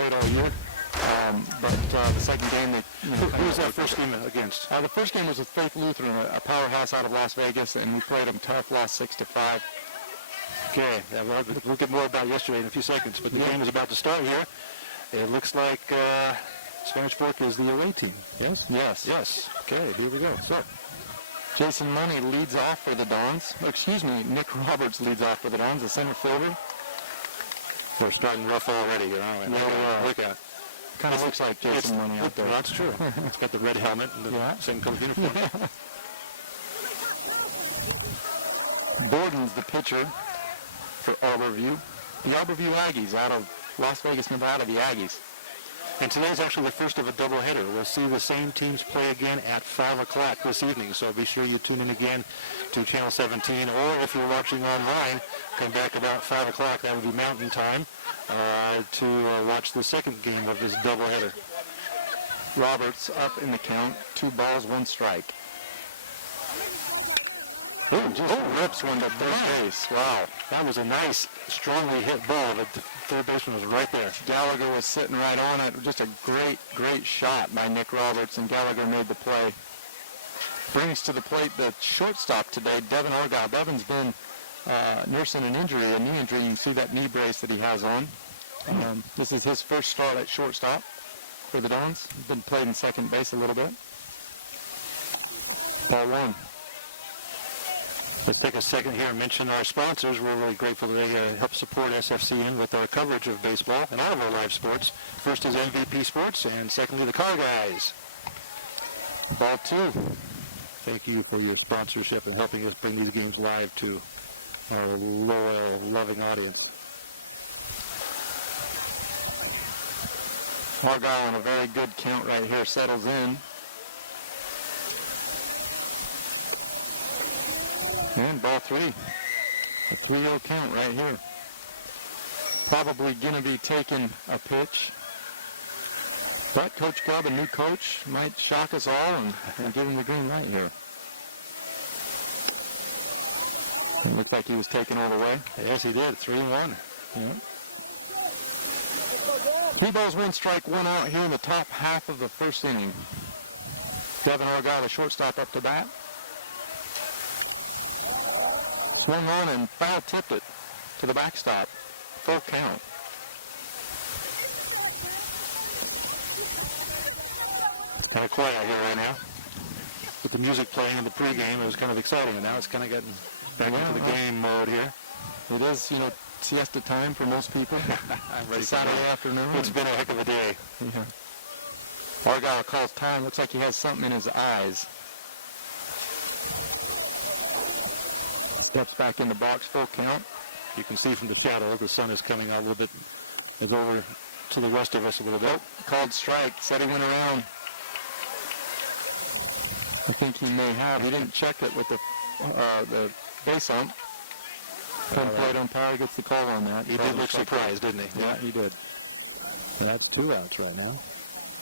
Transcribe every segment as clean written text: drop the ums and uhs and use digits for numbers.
played all year. But the second game, Who was that first game against? The first game was with Faith Lutheran, a powerhouse out of Las Vegas, and we played them tough, lost 6-5. Okay, yeah, we'll get more about yesterday in a few seconds, but the game is about to start here. It looks like Spanish Fork is the away team. Yes? Yes. Yes. Okay, here we go. So, Jason Money leads off for the Dons. Nick Roberts leads off for the Dons, the center fielder. we're starting rough already here, aren't we? Yeah. Look at it. Kind of looks like Jason Money out there. Well, that's true. It's got the red helmet and the same color uniform. Borden's the pitcher for Albertview. The Albertview Aggies out of Las Vegas, Nevada, the Aggies. And today's actually the first of a doubleheader. We'll see the same teams play again at 5 o'clock this evening. So be sure you tune in again to Channel 17. Or if you're watching online, come back about 5 o'clock. That would be Mountain Time to watch the second game of this doubleheader. Roberts up in the count. 2 balls, 1 strike. Rips one to third base. Wow. That was a nice, strongly hit ball, but the third baseman was right there. Gallagher was sitting right on it. Just a great shot by Nick Roberts, and Gallagher made the play. Brings to the plate the shortstop today, Devin Argyle. Devin's been nursing an injury, a knee injury. You can see that knee brace that he has on. This is his first start at shortstop for the Dons. He's been playing second base a little bit. Ball 1. Let's take a second here and mention our sponsors. We're really grateful that they help support SFCN with our coverage of baseball and all of our live sports. First is MVP Sports, and secondly, the Car Guys. Ball 2. Thank you for your sponsorship and helping us bring these games live to our loyal, loving audience. Argyle on a very good count right here, settles in. And ball 3. A 3-0 count right here. Probably going to be taking a pitch. But Coach Grubb, a new coach, might shock us all and give him the green light here. It looked like he was taking all the way. Yes, he did. 3-1. Yeah. 3 balls, 1 strike, 1 out here in the top half of the first inning. Devin Argyle, the shortstop, up to bat. Swung on and foul tipped it to the backstop. Full count. Kind of quiet here right now. With the music playing in the pregame, it was kind of exciting, and now it's kind of getting back into the game mode here. It is, siesta time for most people. I'm ready. Saturday afternoon. It's been a heck of a day. Yeah. Argyle calls time. Looks like he has something in his eyes. Steps back in the box, full count. You can see from the shadow the sun is coming out a little bit over to the west of us a little bit. Called strike. Said he went around. I think he may have. He didn't check it with the base ump. Home plate umpire gets the call on that. He did look surprised, didn't he? Yeah, he did. That's 2 outs right now.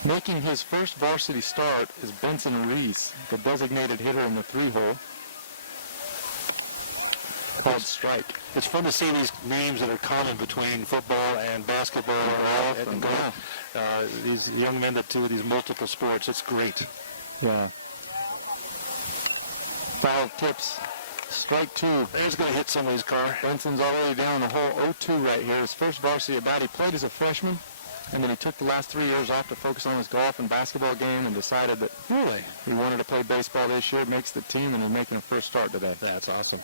Making his first varsity start is Benson Reese, the designated hitter in the 3-hole. Called strike. It's fun to see these names that are common between football and basketball and these young men that do these multiple sports. It's great. Yeah. Foul tips. Strike 2. He's going to hit somebody's car. Benson's already down the hole. 0-2 right here. His first varsity at bat. He played as a freshman, and then he took the last 3 years off to focus on his golf and basketball game and decided that he wanted to play baseball this year. Makes the team, and he's making a first start today. That's awesome.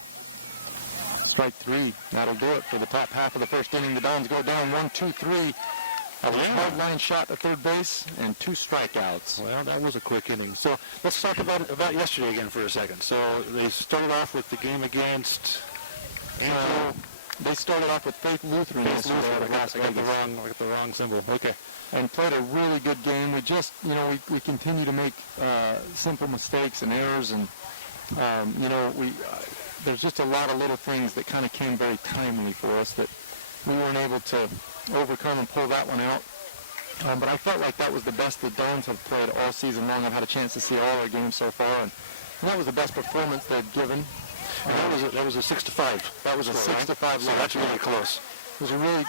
Strike 3. That'll do it for the top half of the first inning. The Dons go down 1-2-3. A hard line shot to third base and 2 strikeouts. Well, that was a quick inning. So let's talk about yesterday again for a second. So they started off with the game against. They started off with Faith Lutheran yesterday. I got the wrong symbol. Okay. And played a really good game. We just, we continue to make simple mistakes and errors, and there's just a lot of little things that kind of came very timely for us that we weren't able to overcome and pull that one out. But I felt like that was the best the Dons have played all season long. I've had a chance to see all their games so far, and that was the best performance they've given. That was a 6-5. That was a 6-5 So that's really close. It was a really,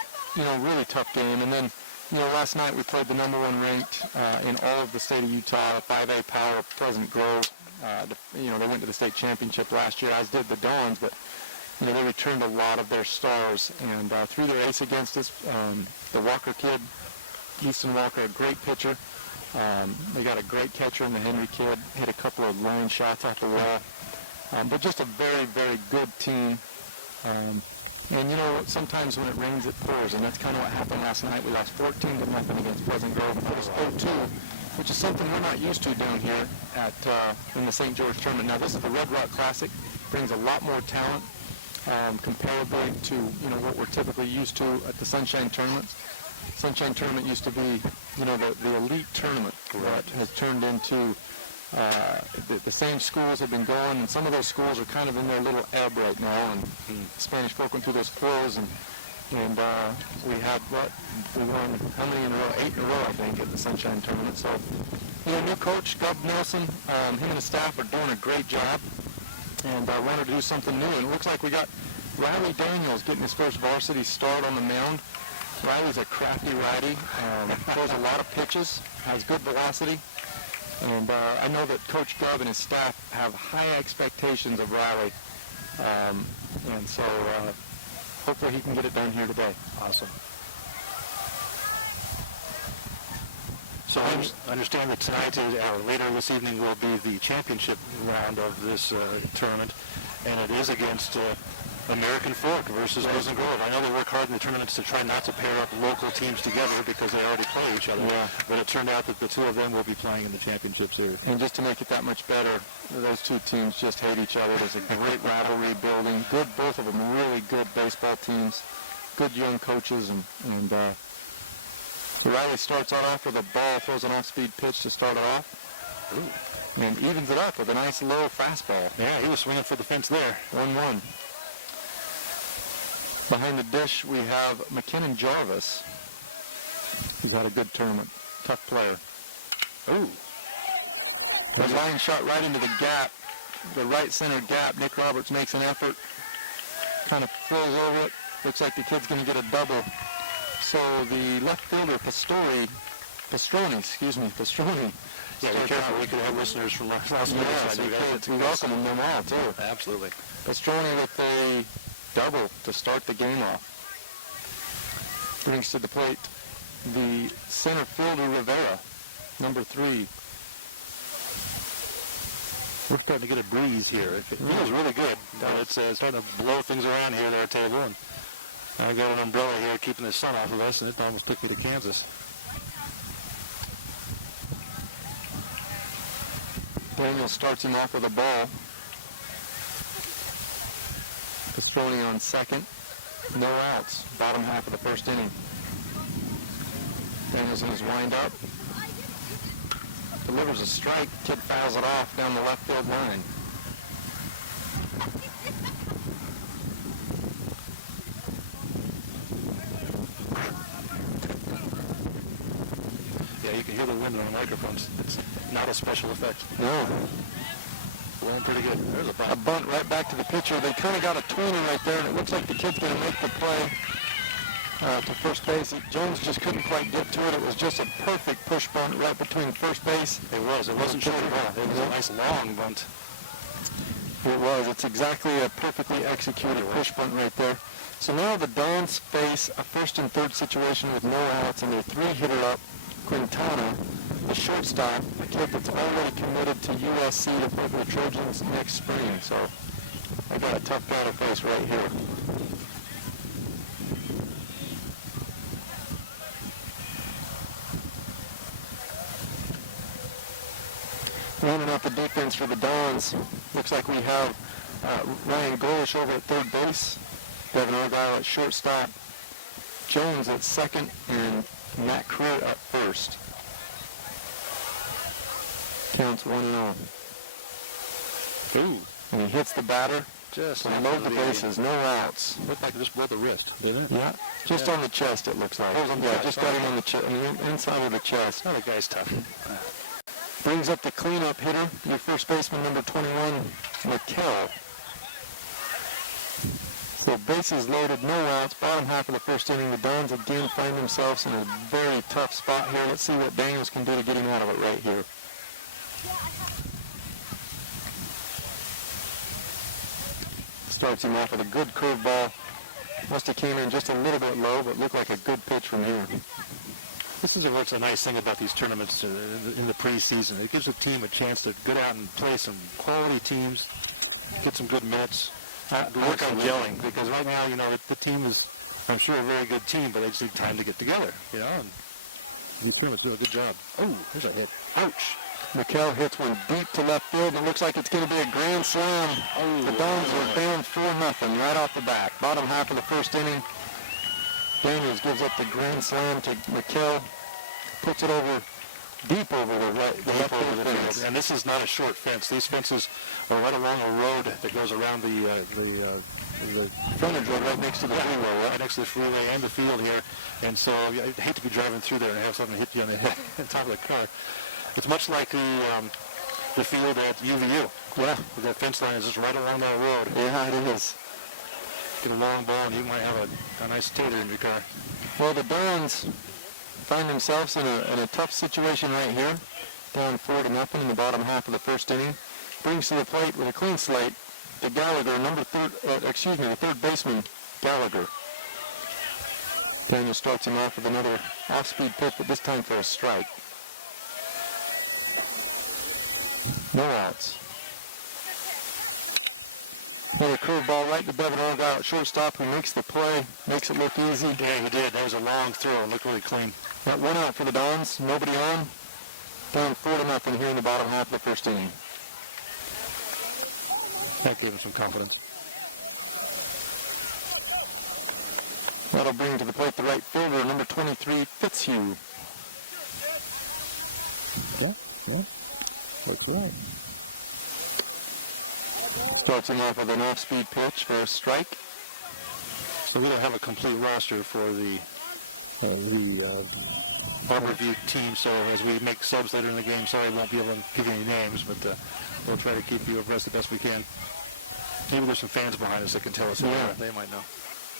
really tough game. And then Last night we played the number one ranked in all of the state of Utah, 5A Power, Pleasant Grove. They went to the state championship last year, as did the Dons, but they returned a lot of their stars, and threw their ace against us. The Walker kid, Easton Walker, a great pitcher. They got a great catcher in the Henry kid, hit a couple of line shots off the wall. But just a very, very good team. And sometimes when it rains, it pours, and that's kind of what happened last night. We lost 14-0 against Pleasant Grove, and put us 0-2, which is something we're not used to down here in the St. George tournament. Now, this is the Red Rock Classic, brings a lot more talent comparably to what we're typically used to at the Sunshine tournaments. Sunshine tournament used to be the elite tournament that has turned into the same schools have been going, and some of those schools are kind of in their little ebb right now, and Spanish folk went through those flows, and we had we won how many in a row? 8 in a row, I think, at the Sunshine tournament. So new coach Gub Nelson, him and his staff are doing a great job, and wanted to do something new, and it looks like we got Riley Daniels getting his first varsity start on the mound. Riley's a crafty righty, throws a lot of pitches, has good velocity. And I know that Coach Gub and his staff have high expectations of Riley. And so hopefully he can get it done here today. Awesome. So I understand that tonight, or later this evening, will be the championship round of this tournament. And it is against American Fork versus Pleasant Grove. I know they work hard in the tournaments to try not to pair up local teams together because they already play each other. Yeah. But it turned out that the two of them will be playing in the championships here. And just to make it that much better, those two teams just hate each other. There's a great rivalry building. Good, both of them really good baseball teams. Good young coaches. And Riley starts out off with a ball, throws an off-speed pitch to start it off. Ooh. And evens it up with a nice low fastball. Yeah, he was swinging for the fence there. 1-1. Behind the dish, we have McKinnon Jarvis, who's had a good tournament. Tough player. Ooh. The line shot right into the gap, the right center gap. Nick Roberts makes an effort, kind of flows over it. Looks like the kid's going to get a double. So the left fielder, Pastroni. Yeah, be careful. We could have listeners from last night. We welcome them all, too. Absolutely. Pastroni with a double to start the game off. Brings to the plate the center fielder, Rivera, number 3. We're starting to get a breeze here. It feels really good. It's starting to blow things around here at our table. And I got an umbrella here keeping the sun off of us, and it almost took me to Kansas. Daniel starts him off with a ball. Pastroni on second. No outs. Bottom half of the first inning. Daniels in his wind-up. Delivers a strike. Kid fouls it off down the left field line. Yeah, you can hear the wind on the microphones. It's not a special effect. No. Blowing pretty good. There's a bunt right back to the pitcher. They kind of got a tweener right there, and it looks like the kid's going to make the play to first base. Jones just couldn't quite get to it. It was just a perfect push bunt right between first base. It was. It wasn't short at all. It was a nice long bunt. It was. It's exactly a perfectly executed push bunt right there. So now the Dons face a first and third situation with no outs, and they're 3-hitter up. Quintana, the shortstop, a kid that's already committed to USC to play for the Trojans next spring. So I got a tough guy to face right here. Rounding out the defense for the Dons, looks like we have Ryan Golish over at third base, Devin Argyle at shortstop, Jones at second, and Matt Creer at first. Counts 1-0. Ooh. And he hits the batter. Just to load the bases, no outs. Looked like it just blew the wrist, didn't it? Yeah, just on the chest it looks like. Yeah, just got him on the chest, inside of the chest. Oh, the guy's tough. Brings up the cleanup hitter, your first baseman, number 21, McKell. So So bases loaded, no outs, bottom half of the first inning. The Dons again find themselves in a very tough spot here. Let's see what Daniels can do to get him out of it right here. Starts him off with a good curveball. Must have came in just a little bit low, but looked like a good pitch from here. This is what's a nice thing about these tournaments in the preseason. It gives a team a chance to get out and play some quality teams, get some good minutes, work on gelling. Because right now, you know, the team is, I'm sure, a very good team, but they just need time to get together, you know. And these teams do a good job. Oh, there's a hit. Ouch. McKell hits one deep to left field, and it looks like it's going to be a grand slam. Oh, the Dons were down 4-0 right off the bat. Bottom half of the first inning. Daniels gives up the grand slam to McKell, puts it over, deep over the left over the fence. And this is not a short fence. These fences are right along a road that goes around the frontage road right next to the freeway, right next to the freeway and the field here. And so I hate to be driving through there and have something hit you on the head on top of the car. It's much like the field at UVU. Yeah. The fence line is just right along that road. Yeah, it is. Get a long ball and you might have a nice tater in your car. Well, the Dons find themselves in a tough situation right here. Down 4-0 in the bottom half of the first inning. Brings to the plate with a clean slate to Gallagher, the third baseman, Gallagher. Daniel starts him off with another off-speed pitch, but this time for a strike. No outs. Another curveball right to Devin Orgyle at shortstop, who makes the play, makes it look easy. Yeah, he did. That was a long throw and looked really clean. Got one out for the Dons, nobody on. Down 4-0 here in the bottom half of the first inning. That gave him some confidence. That'll bring to the plate the right fielder, number 23, Fitzhugh. Yeah. That's right. Starts him off with an off-speed pitch for a strike. So we don't have a complete roster for the Harborview team, so as we make subs later in the game, sorry I won't be able to give you any names, but we'll try to keep you abreast the best we can. Maybe there's some fans behind us that can tell us. Yeah. They might know.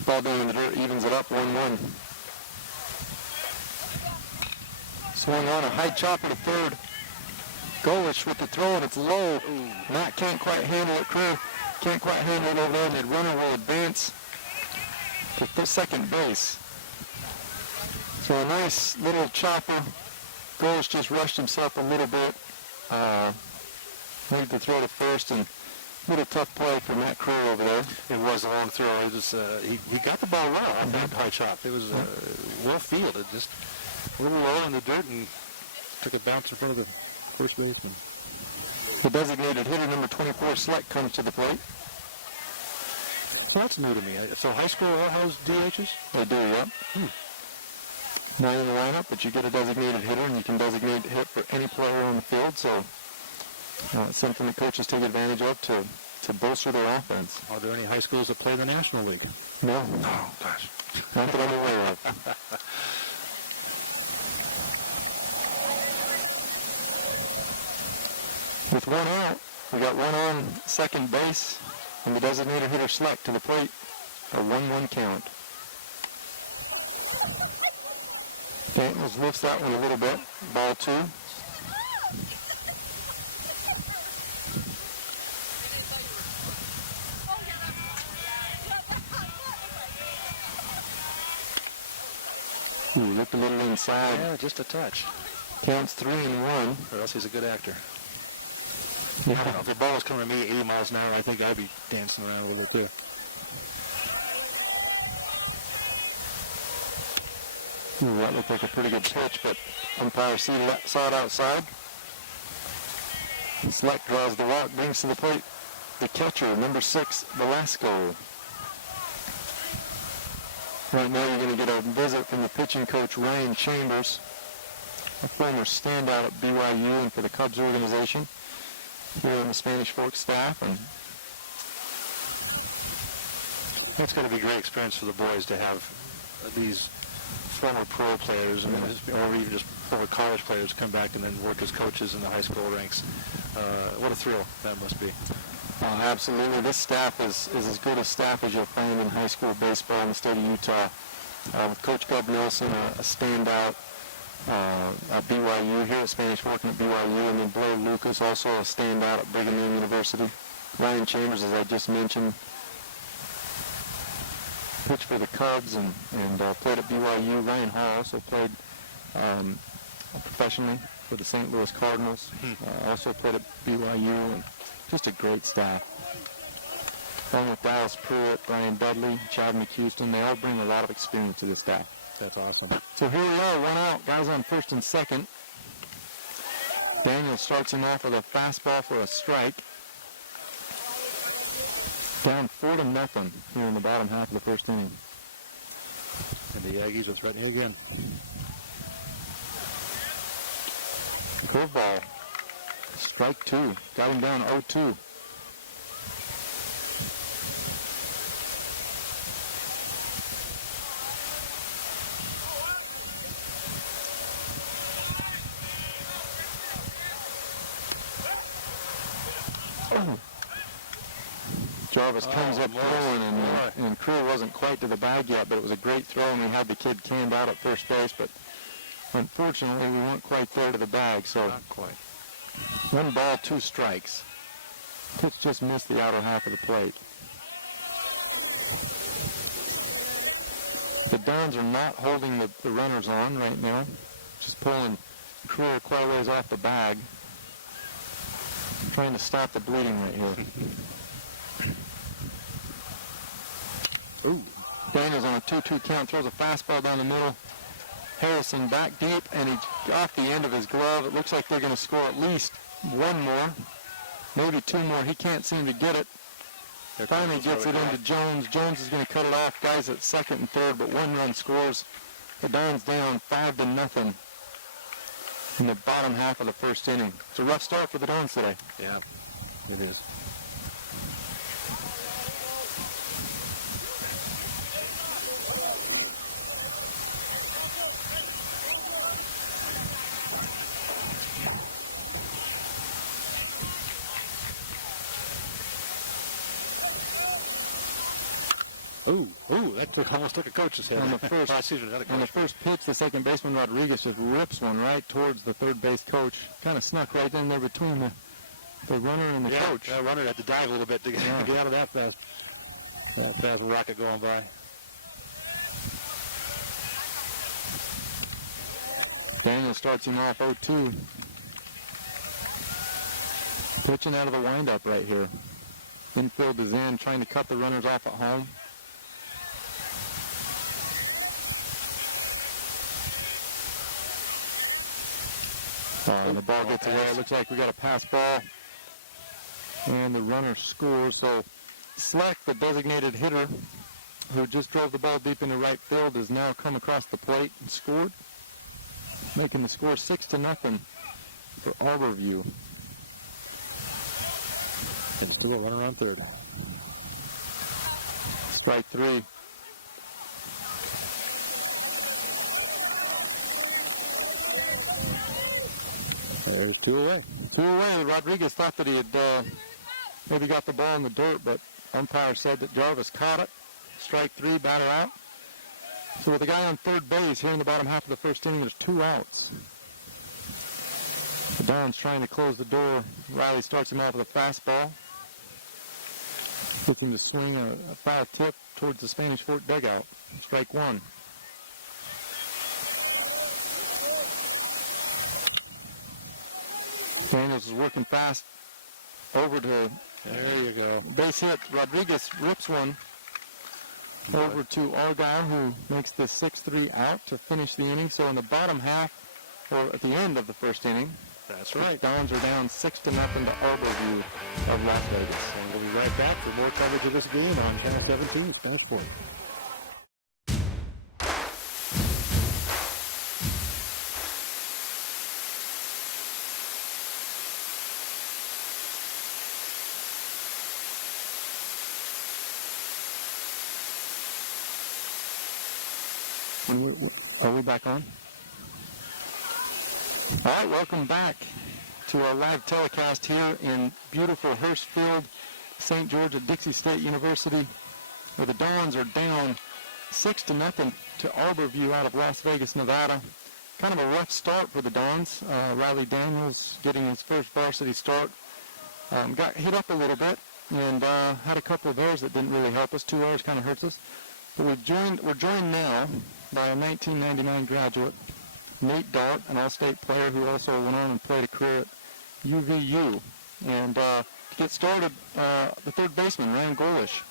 Ball down in the dirt, evens it up 1-1. Swung on a high chopper to third. Golish with the throw, and it's low. Matt can't quite handle it. Crew can't quite handle it over there, and the runner will advance to second base. So a nice little chopper. Golish just rushed himself a little bit. Made the throw to first, and a little tough play for Matt Crew over there. It was a long throw. It was, he got the ball well on that high chop. It was well fielded, just a little low in the dirt, and took a bounce in front of the first baseman. The designated hitter, number 24, Sleck, comes to the plate. Well, that's new to me. So high school all has DHs? They do, yep. Not in the lineup, but you get a designated hitter, and you can designate a hit for any player on the field, so it's something that coaches take advantage of to bolster their offense. Are there any high schools that play in the National League? No. Oh, gosh. Not that I'm aware of. With one out, we got one on second base, and the designated hitter Sleck to the plate. A 1-1 count. Daniels lifts that one a little bit. Ball 2. Looked a little inside. Yeah, just a touch. Counts 3-1. Or else he's a good actor. Yeah. I don't know, if the ball was coming to me at 80 miles an hour, I think I'd be dancing around a little bit too. That looked like a pretty good pitch, but umpire saw it outside. Sleck draws the walk, brings to the plate the catcher, number 6, Velasco. Right now you're going to get a visit from the pitching coach, Ryan Chambers, a former standout at BYU and for the Cubs organization, here on the Spanish Fork staff. And it's going to be a great experience for the boys to have these former pro players, or even just former college players come back and then work as coaches in the high school ranks. What a thrill that must be. Absolutely. This staff is as good a staff as you'll find in high school baseball in the state of Utah. With Coach Gub Nelson, a standout at BYU, here at Spanish working at BYU, and then Blair Lucas, also a standout at Brigham Young University. Ryan Chambers, as I just mentioned, pitched for the Cubs and played at BYU. Ryan Hall also played professionally for the St. Louis Cardinals. Also played at BYU, and just a great staff. Along with Dallas Pruitt, Brian Dudley, Chad McHouston, they all bring a lot of experience to the staff. That's awesome. So here we are, 1 out, guys on first and second. Daniel starts him off with a fastball for a strike. Down 4-0 here in the bottom half of the first inning. And the Aggies are threatening again. Curveball. Strike 2. Got him down 0-2. Jarvis comes up throwing, and Crew wasn't quite to the bag yet, but it was a great throw, and we had the kid canned out at first base, but unfortunately we weren't quite there to the bag, so not quite. 1 ball, 2 strikes. Pitch just missed the outer half of the plate. The Dons are not holding the runners on right now, just pulling Crew quite a ways off the bag, trying to stop the bleeding right here. Ooh. Daniels on a 2-2 count, throws a fastball down the middle. Harrison back deep, and he's off the end of his glove. It looks like they're going to score at least 1 more, maybe 2 more. He can't seem to get it. Finally gets it into Jones. Jones is going to cut it off. Guys at second and third, but 1 run scores. The Dons down 5-0 in the bottom half of the first inning. It's a rough start for the Dons today. Yeah, it is. That almost took a coach's head. On the first pitch, the second baseman Rodriguez just rips one right towards the third base coach. Kind of snuck right in there between the runner and the coach. That runner had to dive a little bit to get out of that fast. That fast rocket going by. Daniel starts him off 0-2. Pitching out of the windup right here. Infield is in, trying to cut the runners off at home. And the ball gets away. It looks like we got a pass ball. And the runner scores. So Slack, the designated hitter, who just drove the ball deep into right field, has now come across the plate and scored, making the score 6-0 for Albertview. And still a runner on third. Strike 3. There's 2 away. 2 away. Rodriguez thought that he had maybe got the ball in the dirt, but umpire said that Jarvis caught it. Strike 3, batter out. So with the guy on third base here in the bottom half of the first inning, there's 2 outs. The Dons trying to close the door. Riley starts him off with a fastball. Looking to swing a foul tip towards the Spanish Fort dugout. Strike 1. Daniels is working fast over to, there you go, base hit. Rodriguez rips one over to Argyle, who makes the 6-3 out to finish the inning. So in the bottom half, or at the end of the first inning, that's right, the Dons are down 6-0 to Albertview of Las Vegas. And we'll be right back for more coverage of this game on Channel 17, Spanish Fort. Are we back on? All right, welcome back to our live telecast here in beautiful Hurstfield St. George at Dixie State University, where the Dons are down 6-0 to Arborview out of Las Vegas, Nevada. Kind of a rough start for the Dons. Riley Daniels getting his first varsity start. Got hit up a little bit and had a couple of errors that didn't really help us. 2 errors kind of hurts us. But we're joined now by a 1999 graduate, Nate Dart, an All-State player who also went on and played a career at UVU. And to get started, the third baseman, Ryan Golish,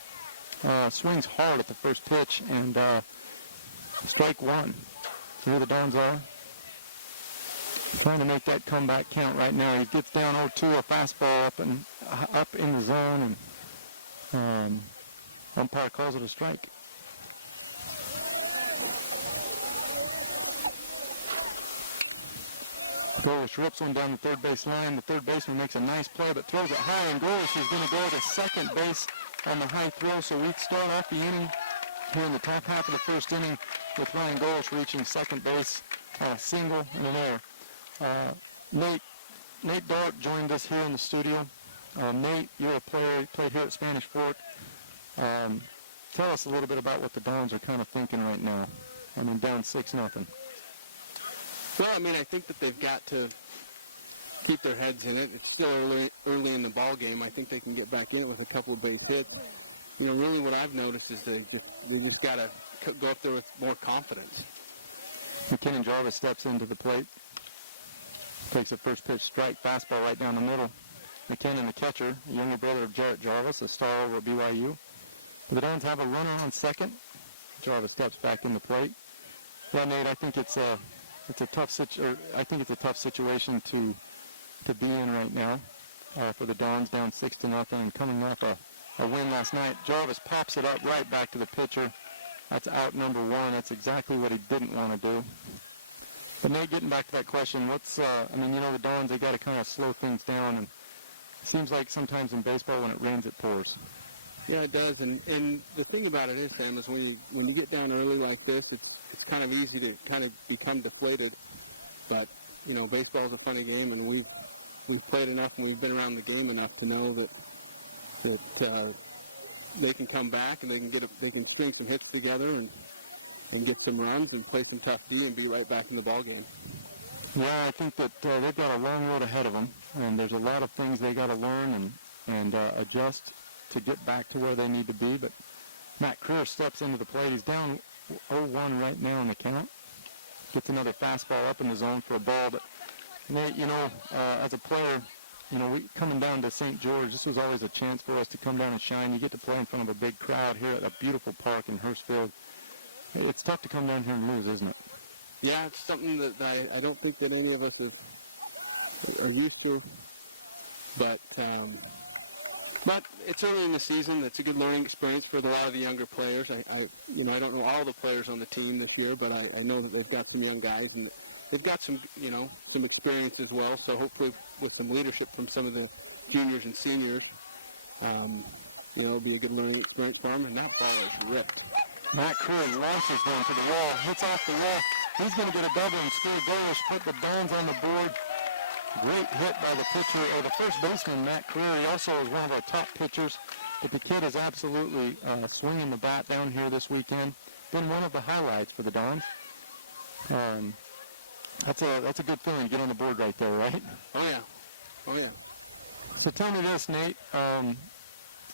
swings hard at the first pitch and strike one. See who the Dons are? Trying to make that comeback count right now. He gets down 0-2, a fastball up in the zone, and umpire calls it a strike. Golish rips one down the third base line. The third baseman makes a nice play, but throws it high, and Golish is going to go to second base on the high throw. So we start off the inning here in the top half of the first inning with Ryan Golish reaching second base on a single and an error. Nate Dart joined us here in the studio. Nate, you're a player. You played here at Spanish Fork. Tell us a little bit about what the Dons are kind of thinking right now. I mean, down 6-0. Well, I mean, I think that they've got to keep their heads in it. It's still early in the ball game. I think they can get back in it with a couple of base hits. You know, really what I've noticed is they just got to go up there with more confidence. McKinnon Jarvis steps into the plate. Takes a first pitch strike, fastball right down the middle. McKinnon, the catcher, younger brother of Jarrett Jarvis, a star over at BYU. The Dons have a runner on second. Jarvis steps back in the plate. Yeah, Nate, I think it's a tough situation to be in right now for the Dons, down 6-0 and coming off a win last night. Jarvis pops it up right back to the pitcher. That's out number one. That's exactly what he didn't want to do. But Nate, getting back to that question, the Dons, they got to kind of slow things down, and it seems like sometimes in baseball when it rains, it pours. Yeah, it does, and the thing about it is, Sam, is when you get down early like this, it's kind of easy to kind of become deflated. But you know, baseball's a funny game, and we've played enough and we've been around the game enough to know that they can come back and they can string some hits together and get some runs and play some tough D and be right back in the ball game. Yeah, I think that they've got a long road ahead of them, and there's a lot of things they got to learn and adjust to get back to where they need to be. But Matt Creer steps into the plate. He's down 0-1 right now in the count. Gets another fastball up in the zone for a ball. But Nate, as a player, we coming down to St. George, this was always a chance for us to come down and shine. You get to play in front of a big crowd here at a beautiful park in Hurstfield. It's tough to come down here and lose, isn't it? Yeah, it's something that I don't think that any of us are used to. But it's early in the season. It's a good learning experience for a lot of the younger players. I don't know all the players on the team this year, but I know that they've got some young guys, and they've got some experience as well. So hopefully with some leadership from some of the juniors and seniors, it'll be a good learning experience for them. And that ball is ripped. Matt Creer launches one to the wall, hits off the wall. He's going to get a double and score. Golish put the Dons on the board. Great hit by the pitcher, or the first baseman, Matt Creer. He also is one of our top pitchers. But the kid is absolutely swinging the bat down here this weekend. Been one of the highlights for the Dons. That's a good feeling to get on the board right there, right? Oh yeah. So tell me this, Nate.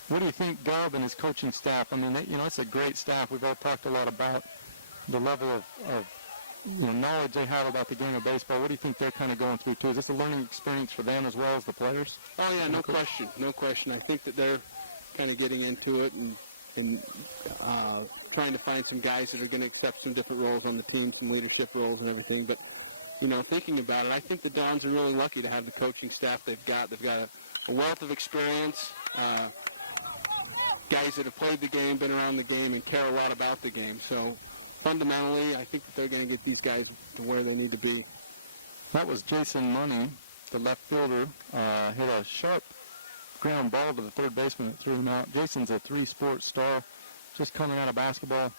What do you think Gov and his coaching staff? I mean, it's a great staff. We've all talked a lot about the level of knowledge they have about the game of baseball. What do you think they're kind of going through, too? Is this a learning experience for them as well as the players? Oh, yeah, no question. I think that they're kind of getting into it and trying to find some guys that are going to accept some different roles on the team, some leadership roles and everything. But, thinking about it, I think the Dons are really lucky to have the coaching staff they've got. They've got a wealth of experience, guys that have played the game, been around the game, and care a lot about the game. So fundamentally, I think that they're going to get these guys to where they need to be. That was Jason Money, the left fielder, hit a sharp ground ball to the third baseman that threw him out. Jason's a three-sport star, just coming out of basketball.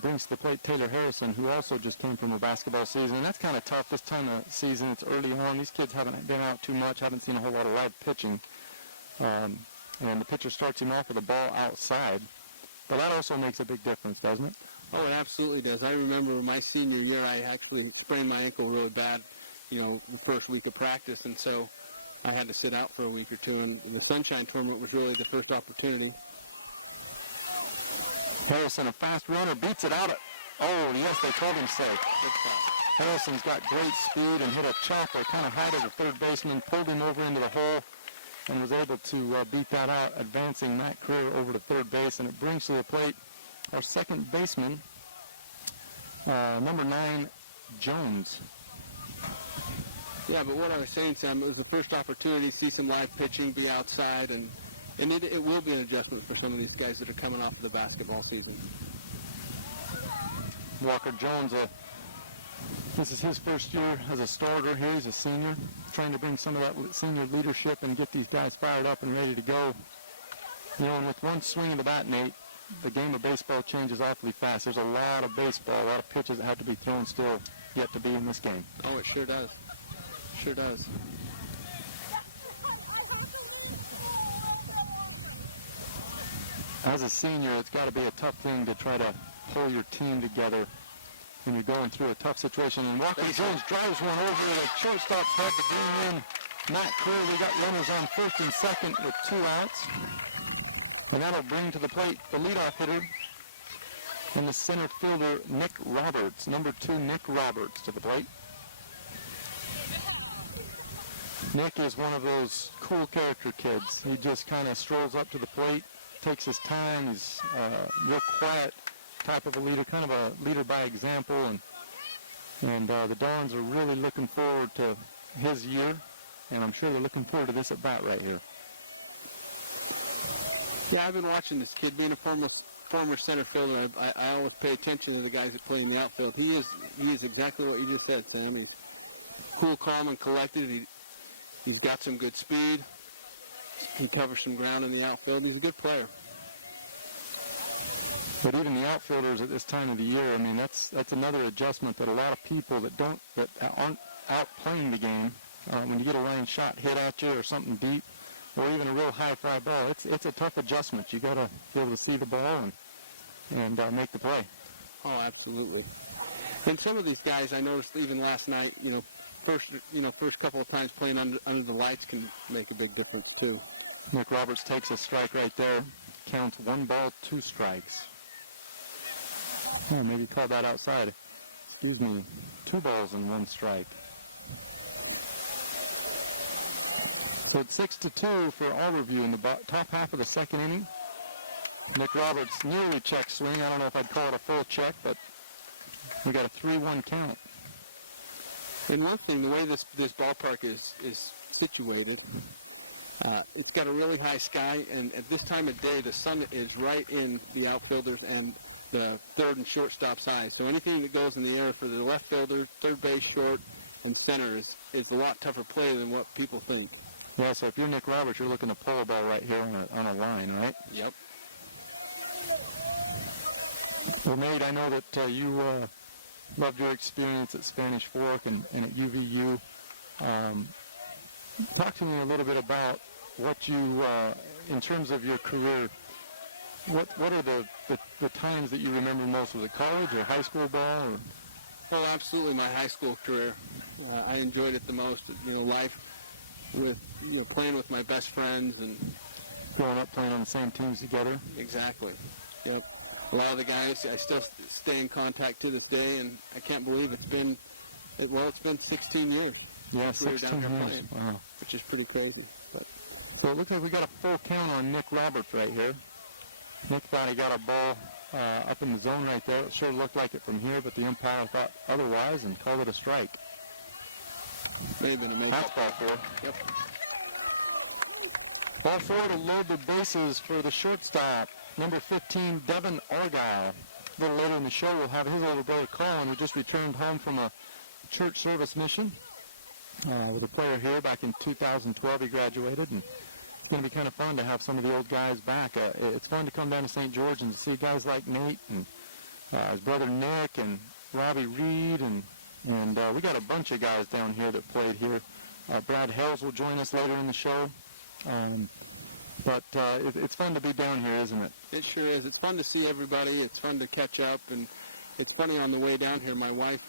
Brings to the plate Taylor Harrison, who also just came from a basketball season. And that's kind of tough this time of season. It's early on. These kids haven't been out too much, haven't seen a whole lot of live pitching. and the pitcher starts him off with a ball outside. But that also makes a big difference, doesn't it? Oh, it absolutely does. I remember my senior year, I actually sprained my ankle really bad, the first week of practice, and so I had to sit out for a week or two, and the Sunshine Tournament was really the first opportunity. Harrison, a fast runner, beats it out. Oh, yes, they told him so. Harrison's got great speed and hit a chopper kind of high to the third baseman, pulled him over into the hole, and was able to beat that out, advancing Matt Creer over to third base. And it brings to the plate our second baseman, number 9, Jones. Yeah, but what I was saying, Sam, it was the first opportunity to see some live pitching, be outside, and it will be an adjustment for some of these guys that are coming off of the basketball season. Walker Jones, this is his first year as a starter here. He's a senior, trying to bring some of that senior leadership and get these guys fired up and ready to go. And with one swing of the bat, Nate, the game of baseball changes awfully fast. There's a lot of baseball, a lot of pitches that have to be thrown still yet to be in this game. Oh, it sure does. Sure does. As a senior, it's got to be a tough thing to try to pull your team together when you're going through a tough situation. And Walker Jones drives one over. The shortstop's had to bring in Matt Crew. We got runners on first and second with 2 outs. And that'll bring to the plate the leadoff hitter and the center fielder, Nick Roberts. Number 2, Nick Roberts to the plate. Nick is one of those cool character kids. He just kind of strolls up to the plate, takes his time. He's real quiet type of a leader, kind of a leader by example. And the Dons are really looking forward to his year, and I'm sure they're looking forward to this at bat right here. Yeah, I've been watching this kid. Being a former center fielder, I always pay attention to the guys that play in the outfield. He is exactly what you just said, Sam. He's cool, calm, and collected. He's got some good speed. He covers some ground in the outfield. He's a good player. But even the outfielders at this time of the year, I mean, that's another adjustment that a lot of people that aren't out playing the game, when you get a line shot hit at you or something deep, or even a real high fly ball, it's a tough adjustment. You got to be able to see the ball and make the play. Oh, absolutely. And some of these guys, I noticed even last night, first couple of times playing under the lights can make a big difference too. Nick Roberts takes a strike right there. Counts 1 ball, 2 strikes. Maybe call that outside. Excuse me. 2 balls and 1 strike. So it's 6-2 for our review in the top half of the second inning. Nick Roberts nearly check swing. I don't know if I'd call it a full check, but we got a 3-1 count. And one thing, the way this ballpark is situated, it's got a really high sky, and at this time of day, the sun is right in the outfielders and the third and shortstop's eyes. So anything that goes in the air for the left fielder, third base, short, and center is a lot tougher play than what people think. Yeah, so if you're Nick Roberts, you're looking to pull a ball right here on a line, right? Yep. Well, Nate, I know that you loved your experience at Spanish Fork and at UVU. Talk to me a little bit about what you, in terms of your career, what are the times that you remember most? Was it college or high school ball? Or? Well, absolutely my high school career. I enjoyed it the most. Life with playing with my best friends and growing up playing on the same teams together. Exactly. Yep. A lot of the guys I still stay in contact to this day, and I can't believe it's been 16 years. Yeah, 16 years. Wow. Which is pretty crazy. But. So it looks like we got a full count on Nick Roberts right here. Nick thought he got a ball up in the zone right there. It sure looked like it from here, but the umpire thought otherwise and called it a strike. Maybe a That's ball 4. Yep. Ball 4 to load the bases for the shortstop, number 15, Devin Argyle. A little later in the show, we'll have his older brother Colin, who just returned home from a church service mission with a player here. Back in 2012, he graduated, and it's going to be kind of fun to have some of the old guys back. It's fun to come down to St. George and see guys like Nate and his brother Nick and Robbie Reed, and we got a bunch of guys down here that played here. Brad Hales will join us later in the show. But it's fun to be down here, isn't it? It sure is. It's fun to see everybody. It's fun to catch up. And it's funny, on the way down here, my wife,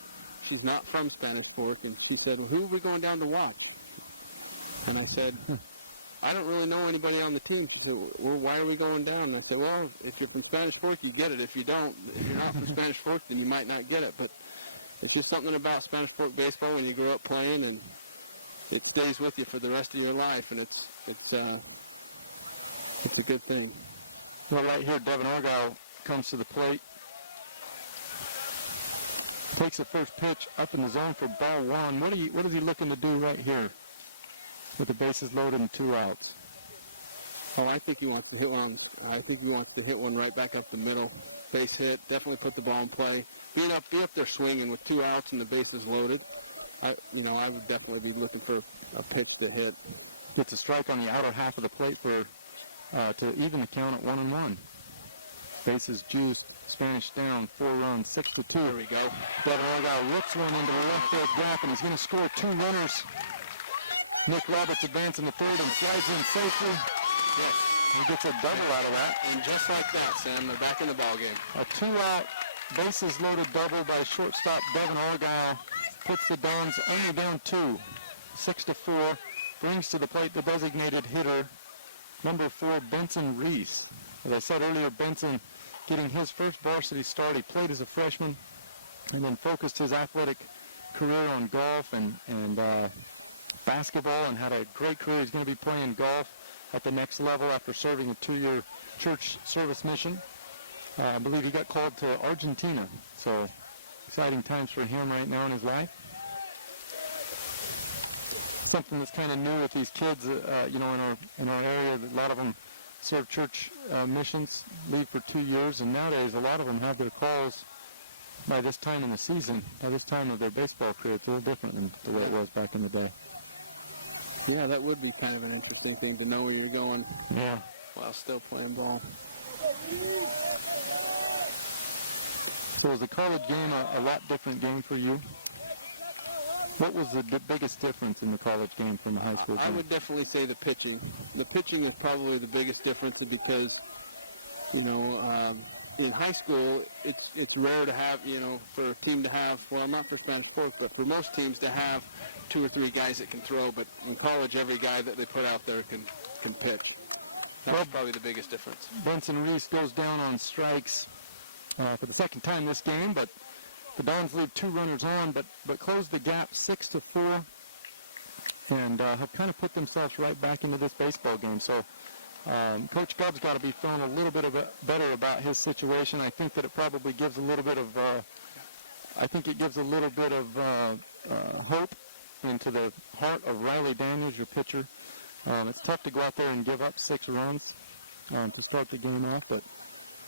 she's not from Spanish Fork, and she said, well, who are we going down to watch? And I said, I don't really know anybody on the team. She said, well, why are we going down? And I said, well, if you're from Spanish Fork, you get it. If you don't, if you're not from Spanish Fork, then you might not get it. But it's just something about Spanish Fork baseball when you grow up playing, and it stays with you for the rest of your life, and it's a good thing. Well, right here, Devin Argyle comes to the plate. Takes the first pitch up in the zone for ball one. What is he looking to do right here with the bases loaded and 2 outs? Oh, I think he wants to hit one. I think he wants to hit one right back up the middle. Base hit. Definitely put the ball in play. Be up there swinging with 2 outs and the bases loaded. I would definitely be looking for a pitch to hit. Gets a strike on the outer half of the plate for to even the count at 1-1. Bases juiced. Spanish down, 4 runs, 6-2. There we go. Devin Argyle rips one into the left field gap, and he's going to score 2 runners. Nick Roberts advancing to third and slides in safely. Yes. He gets a double out of that. And just like that, Sam, they're back in the ballgame. A 2-out, bases loaded double by shortstop Devin Argyle puts the Dons only down 2, 6-4. Brings to the plate the designated hitter, number 4, Benson Reese. As I said earlier, Benson getting his first varsity start. He played as a freshman and then focused his athletic career on golf and basketball, and had a great career. He's going to be playing golf at the next level after serving a 2-year church service mission. I believe he got called to Argentina, so exciting times for him right now in his life. Something that's kind of new with these kids, in our area, a lot of them serve church missions, leave for 2 years, and nowadays a lot of them have their calls by this time in the season, by this time of their baseball career. It's a little different than the way it was back in the day. Yeah, that would be kind of an interesting thing to know where you're going. Yeah. While still playing ball. So was the college game a lot different game for you? What was the biggest difference in the college game from the high school game? I would definitely say the pitching. The pitching is probably the biggest difference because, in high school, it's rare to have, for a team to have, well, not for Spanish Fork, but for most teams to have 2 or 3 guys that can throw. But in college, every guy that they put out there can pitch. That's probably the biggest difference. Benson Reese goes down on strikes for the second time this game, but the Dons leave 2 runners on, but close the gap 6-4, and have kind of put themselves right back into this baseball game. So Coach Gubb's got to be feeling a little bit better about his situation. I think that it probably gives a little bit of, hope into the heart of Riley Daniels, your pitcher. It's tough to go out there and give up 6 runs to start the game off, but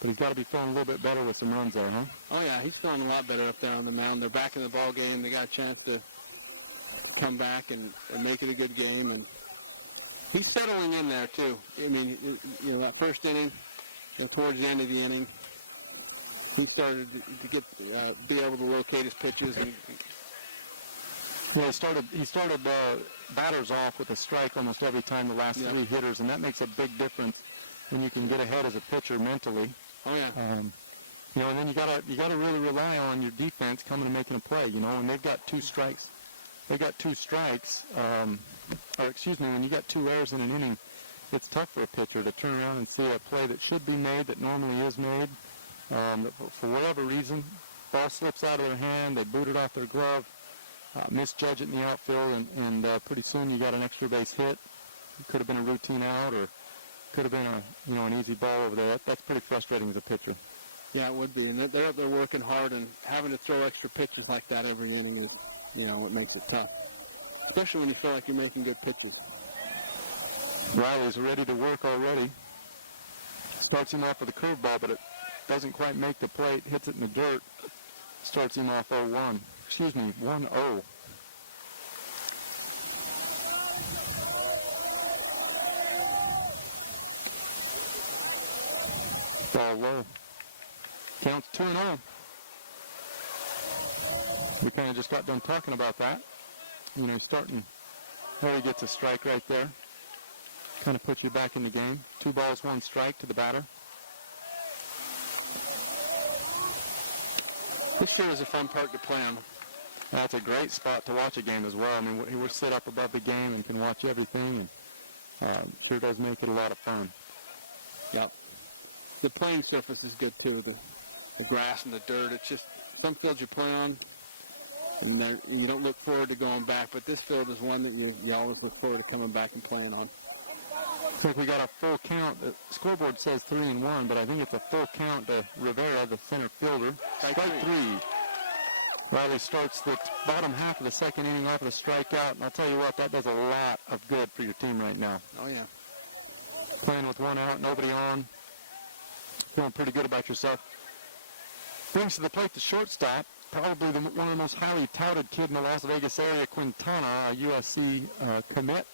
he's got to be feeling a little bit better with some runs there, huh? Oh, yeah, he's feeling a lot better up there on the mound. They're back in the ball game. They got a chance to come back and make it a good game. And he's settling in there, too. I mean, that first inning, towards the end of the inning, he started to get be able to locate his pitches. And he started batters off with a strike almost every time the last 3 hitters, and that makes a big difference when you can get ahead as a pitcher mentally. Oh, yeah. And then you gotta really rely on your defense coming and making a play. And they've got 2 strikes. When you got 2 errors in an inning, it's tough for a pitcher to turn around and see a play that should be made, that normally is made. For whatever reason, ball slips out of their hand, they boot it off their glove, misjudge it in the outfield, and pretty soon you got an extra base hit. It could have been a routine out, or could have been an easy ball over there. That's pretty frustrating as a pitcher. Yeah, it would be. And they're up there working hard, and having to throw extra pitches like that every inning is, it makes it tough. Especially when you feel like you're making good pitches. Riley's ready to work already. Starts him off with a curveball, but it doesn't quite make the plate. Hits it in the dirt. Starts him off 1-0. Ball low. Counts 2-0. We kind of just got done talking about that. Starting, he gets a strike right there. kind of puts you back in the game. 2 balls, 1 strike to the batter. This field is a fun park to play on. That's a great spot to watch a game as well. I mean, we're set up above the game and can watch everything, and sure does make it a lot of fun. Yep. The playing surface is good too. The grass and the dirt. It's just some fields you play on, and you don't look forward to going back. But this field is one that you always look forward to coming back and playing on. I think we got a full count. The scoreboard says 3-1, but I think it's a full count to Rivera, the center fielder. Strike 3. Riley starts the bottom half of the second inning off with a strikeout, and I'll tell you what, that does a lot of good for your team right now. Oh, yeah. Playing with 1 out, nobody on, feeling pretty good about yourself. Brings to the plate the shortstop, probably one of the most highly touted kid in the Las Vegas area, Quintana, a USC commit.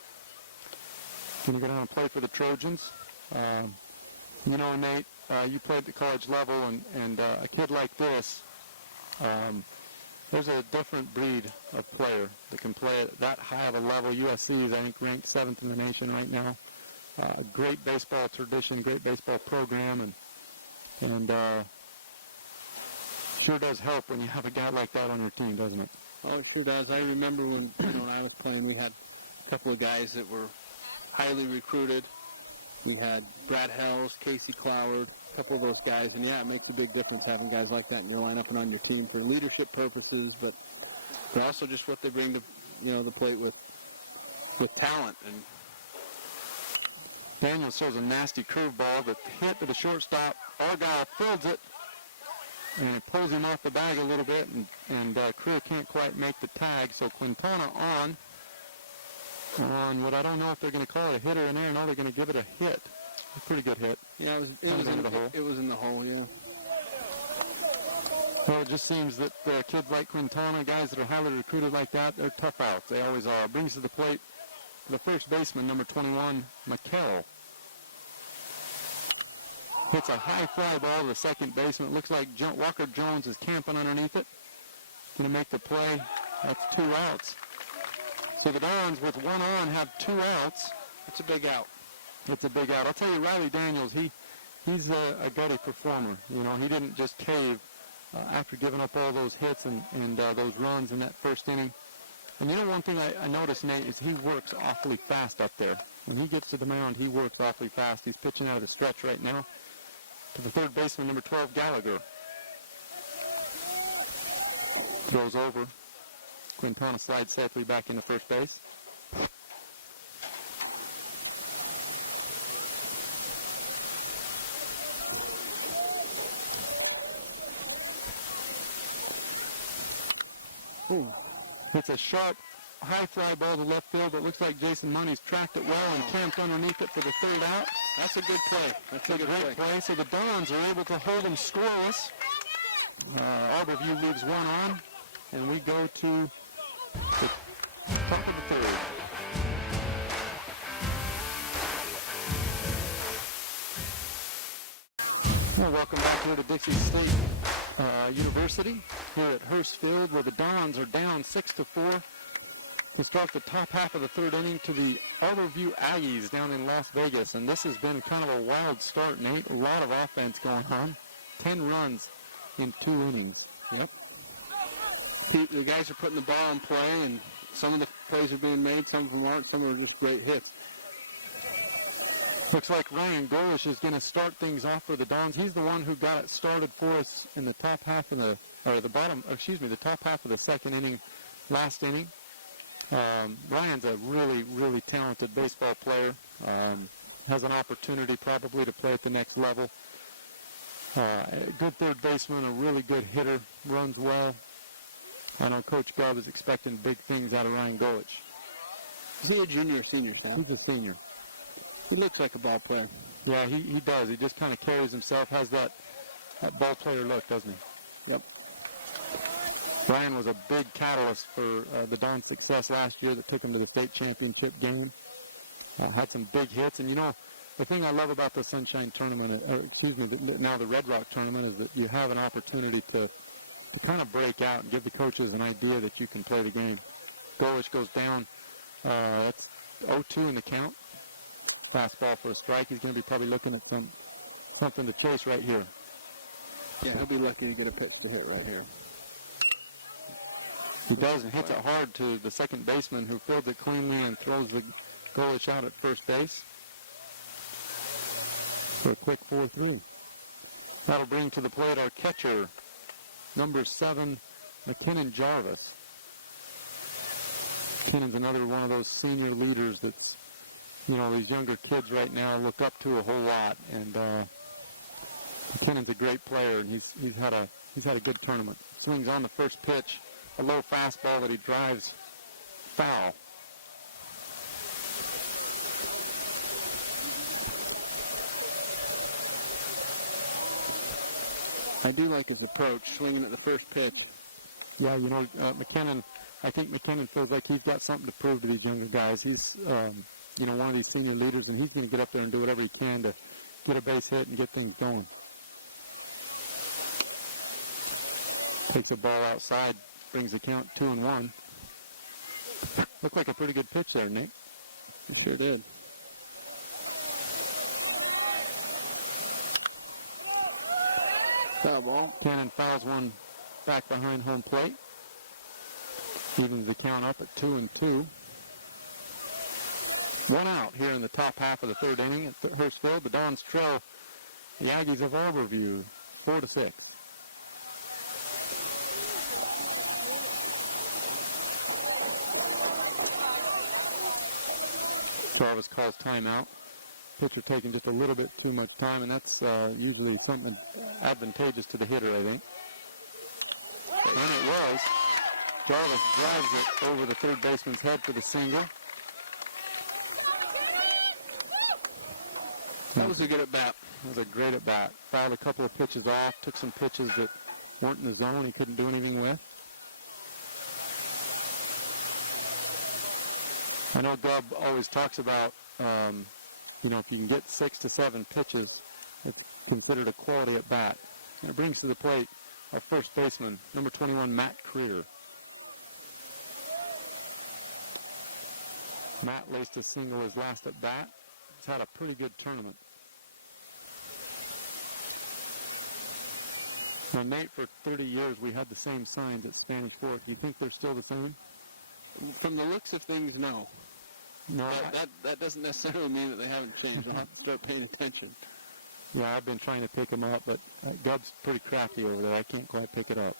Going to go down and play for the Trojans. You know, Nate, you played at the college level, and a kid like this, there's a different breed of player that can play at that high of a level. USC is, I think, ranked 7th in the nation right now. Great baseball tradition, great baseball program, and sure does help when you have a guy like that on your team, doesn't it? Oh, it sure does. I remember when I was playing, we had a couple of guys that were highly recruited. We had Brad Hells, Casey Cloward, a couple of those guys, and yeah, it makes a big difference having guys like that in your lineup and on your team for leadership purposes, but also just what they bring to the plate with talent. And Daniel shows a nasty curveball that hit to the shortstop. Argyle fields it, and it pulls him off the bag a little bit, and Crew can't quite make the tag, so Quintana on what I don't know if they're going to call it a hit or an error. No, they're going to give it a hit. A pretty good hit. Yeah, it was in the hole. It was in the hole, yeah. Well, it just seems that kids like Quintana, guys that are highly recruited like that, they're tough outs. They always are. Brings to the plate the first baseman, number 21, McCarroll. Hits a high fly ball to the second baseman. It looks like Walker Jones is camping underneath it. Going to make the play. That's 2 outs. So the Dons, with 1 on, have 2 outs. It's a big out. It's a big out. I'll tell you, Riley Daniels, he's a gutty performer. You know, he didn't just cave after giving up all those hits and those runs in that first inning. And you know, one thing I noticed, Nate, is he works awfully fast up there. When he gets to the mound, he works awfully fast. He's pitching out of the stretch right now to the third baseman, number 12, Gallagher. Throws over. Quintana slides safely back into first base. Ooh. It's a sharp, high fly ball to left field. It looks like Jason Money's tracked it well and camped underneath it for the 3rd out. That's a good play. That's a great play. So the Dons are able to hold them scoreless. Albertview leaves 1 on, and we go to the top of the 3rd. Well, welcome back here to Dixie State University here at Hurst Field, where the Dons are down 6-4 to start the top half of the 3rd inning to the Albertview Aggies down in Las Vegas. And this has been kind of a wild start, Nate. A lot of offense going on. 10 runs in 2 innings. Yep. The guys are putting the ball in play, and some of the plays are being made, some of them aren't, some of them are just great hits. Looks like Ryan Golish is going to start things off for the Dons. He's the one who got it started for us in the top half of the top half of the 2nd inning, last inning. Ryan's a really, really talented baseball player. Has an opportunity probably to play at the next level. Good third baseman, a really good hitter, runs well. I know Coach Gov is expecting big things out of Ryan Golish. Is he a junior or senior, Sean? He's a senior. He looks like a ball player. Yeah, he does. He just kind of carries himself, has that ball player look, doesn't he? Yep. Ryan was a big catalyst for the Dons' success last year that took him to the state championship game. Had some big hits. And, you know, the thing I love about the Sunshine Tournament, now the Red Rock Tournament, is that you have an opportunity to kind of break out and give the coaches an idea that you can play the game. Golish goes down. That's 0-2 in the count. Fastball for a strike. He's going to be probably looking at something to chase right here. Yeah, he'll be lucky to get a pitch to hit right here. He does, and hits it hard to the second baseman, who fields it cleanly and throws the goalish out at first base for a quick 4-3. That'll bring to the plate our catcher, number 7, McKinnon Jarvis. McKinnon's another one of those senior leaders that's, you know, these younger kids right now look up to a whole lot. And McKinnon's a great player, and he's had a good tournament. Swings on the first pitch, a low fastball that he drives foul. I do like his approach, swinging at the first pitch. Yeah, you know, I think McKinnon feels like he's got something to prove to these younger guys. He's, you know, one of these senior leaders, and he's going to get up there and do whatever he can to get a base hit and get things going. Takes a ball outside, brings the count 2-1. Looked like a pretty good pitch there, Nick. It sure did. Foul ball. Cannon fouls one back behind home plate. Evens the count up at 2-2. One out here in the top half of the third inning at Hurstville. The Dons trail the Aggies of Overview 4-6. Jarvis calls timeout. Pitcher taking just a little bit too much time, and that's usually something advantageous to the hitter, I think. And it was. Jarvis drives it over the third baseman's head for the single. That was a good at-bat. That was a great at-bat. Fouled a couple of pitches off, took some pitches that weren't in the zone he couldn't do anything with. I know Gub always talks about, you know, if you can get 6 to 7 pitches, it's considered a quality at bat. And it brings to the plate our first baseman, number 21, Matt Creer. Matt laced a single his last at bat. He's had a pretty good tournament. Now, Nate, for 30 years, we had the same signs at Spanish Fork. Do you think they're still the same? From the looks of things, no. No. That doesn't necessarily mean that they haven't changed. I'll have to start paying attention. Yeah, I've been trying to pick him up, but Gub's pretty crafty over there. I can't quite pick it up.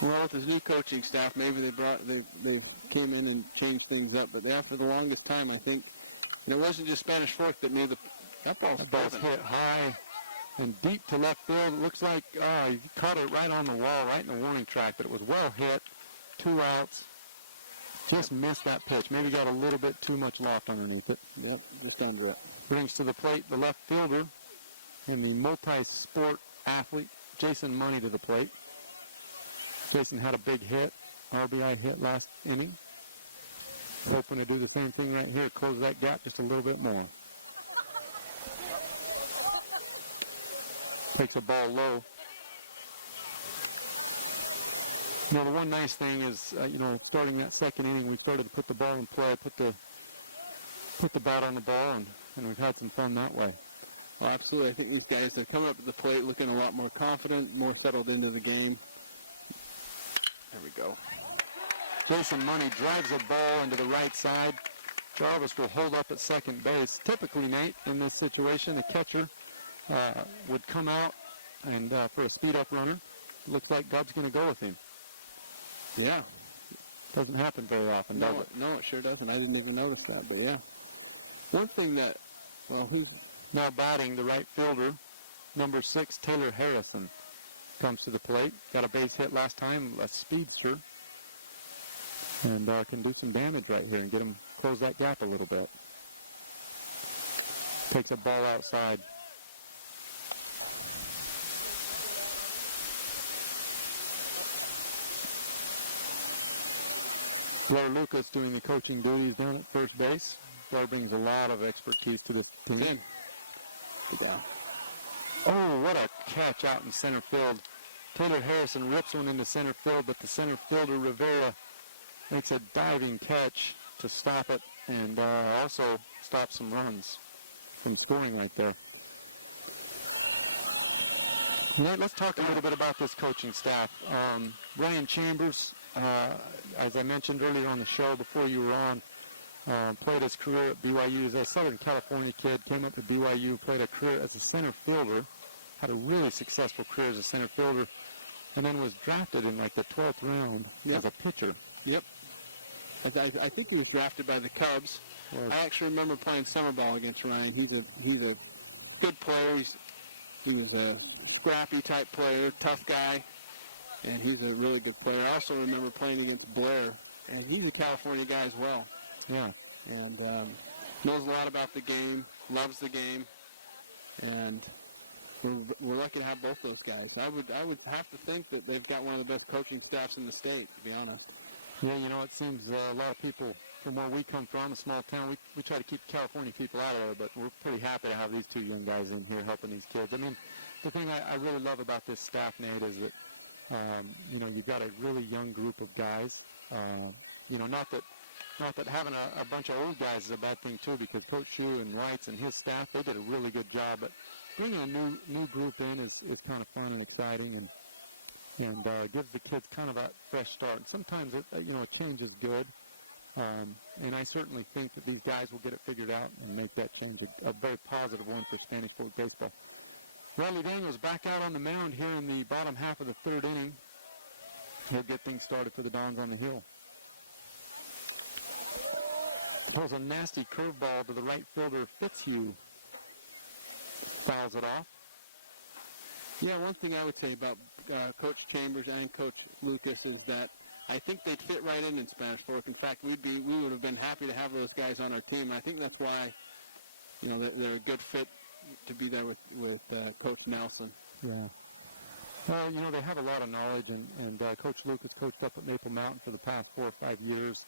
Well, with his new coaching staff, maybe they came in and changed things up. But after the longest time, I think, and it wasn't just Spanish Fork that made that ball's hit high and deep to left field. It looks like he caught it right on the wall, right in the warning track, but it was well hit. 2 outs. Just missed that pitch. Maybe got a little bit too much loft underneath it. Yep, just under it. Brings to the plate the left fielder and the multi-sport athlete, Jason Money, to the plate. Jason had a big hit, RBI hit last inning. Hoping to do the same thing right here, close that gap just a little bit more. Takes a ball low. You know, the one nice thing is, you know, starting that second inning, we started to put the ball in play, put the bat on the ball, and we've had some fun that way. Well, absolutely. I think these guys are coming up to the plate looking a lot more confident, more settled into the game. There we go. Jason Money drives a ball into the right side. Jarvis will hold up at second base. Typically, Nate, in this situation, the catcher would come out and for a speed-up runner. Looks like Gub's going to go with him. Yeah. Doesn't happen very often, does it? No, it sure doesn't. I didn't even notice that, but yeah. One thing that, well, he's now batting, the right fielder, number 6, Taylor Harrison, comes to the plate. Got a base hit last time, a speedster, and can do some damage right here and get him, close that gap a little bit. Takes a ball outside. Blair Lucas doing the coaching duties down at first base. Blair brings a lot of expertise to the team. Good guy. Oh, what a catch out in center field. Taylor Harrison rips one into center field, but the center fielder, Rivera, makes a diving catch to stop it and also stop some runs from scoring right there. Nate, let's talk a little bit about this coaching staff. Ryan Chambers, as I mentioned earlier on the show before you were on, played his career at BYU as a Southern California kid, came up to BYU, played a career as a center fielder, had a really successful career as a center fielder, and then was drafted in like the 12th round as a pitcher. Yep. I think he was drafted by the Cubs. I actually remember playing summer ball against Ryan. He's a good player. He's a scrappy type player, tough guy, and he's a really good player. I also remember playing against Blair, and he's a California guy as well. Yeah. And knows a lot about the game, loves the game, and we're lucky to have both those guys. I would have to think that they've got one of the best coaching staffs in the state, to be honest. Yeah, you know, it seems a lot of people from where we come from, a small town, we try to keep California people out of there, but we're pretty happy to have these two young guys in here helping these kids. I mean, the thing I really love about this staff, Nate, is that, you know, you've got a really young group of guys. You know, not that having a bunch of old guys is a bad thing, too, because Coach Shue and Wrights and his staff, they did a really good job. But bringing a new group in is kind of fun and exciting, and gives the kids kind of a fresh start. And sometimes, you know, a change is good. And I certainly think that these guys will get it figured out and make that change a very positive one for Spanish Fork baseball. Riley Daniels back out on the mound here in the bottom half of the third inning. He'll get things started for the Dons on the hill. Throws a nasty curveball to the right fielder, Fitzhugh. Fouls it off. Yeah, one thing I would say about Coach Chambers and Coach Lucas is that I think they'd fit right in Spanish Fork. In fact, we would have been happy to have those guys on our team. I think that's why, you know, they're a good fit to be there with Coach Nelson. Yeah. Well, you know, they have a lot of knowledge, and Coach Lucas coached up at Maple Mountain for the past 4 or 5 years.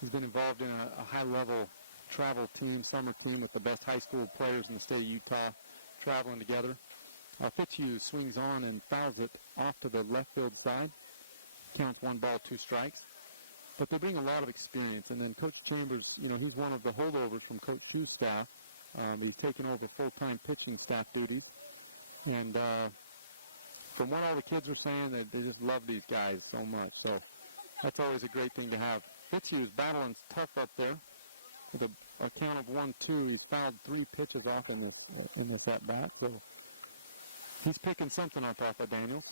He's been involved in a high-level travel team, summer team with the best high school players in the state of Utah, traveling together. Fitzhugh swings on and fouls it off to the left field side. Counts 1 ball, 2 strikes. But they bring a lot of experience. And then Coach Chambers, you know, he's one of the holdovers from Coach Hugh's staff. He's taken over full-time pitching staff duties. And from what all the kids are saying, they just love these guys so much. So that's always a great thing to have. Fitzhugh is battling tough up there. With a count of 1-2, he's fouled 3 pitches off in this at-bat. So he's picking something up off of Daniels.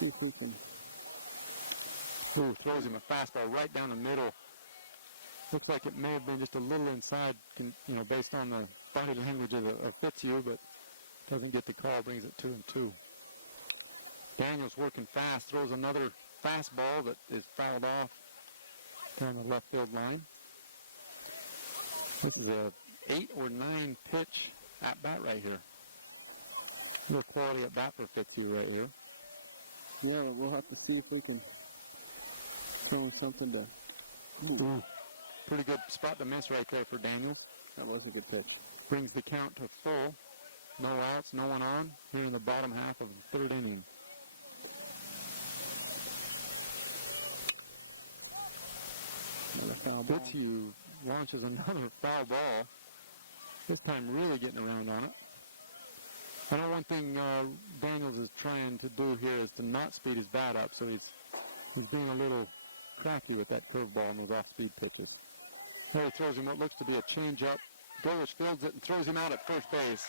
See if we can. Ooh, throws him a fastball right down the middle. Looks like it may have been just a little inside, you know, based on the body language of Fitzhugh, but doesn't get the call, brings it 2-2. Daniels working fast, throws another fastball that is fouled off down the left field line. This is a 8 or 9 pitch at bat right here. Real quality at bat for Fitzhugh right here. Yeah, we'll have to see if we can throw something to. Ooh. Pretty good spot to miss right there for Daniels. That was a good pitch. Brings the count to full. No outs, no one on. Here in the bottom half of the third inning. Another foul ball. Fitzhugh launches another foul ball. This time really getting around on it. I know one thing Daniels is trying to do here is to not speed his bat up, so he's being a little cracky with that curveball and those off-speed pitches. There he throws him what looks to be a change-up. Golich fields it and throws him out at first base.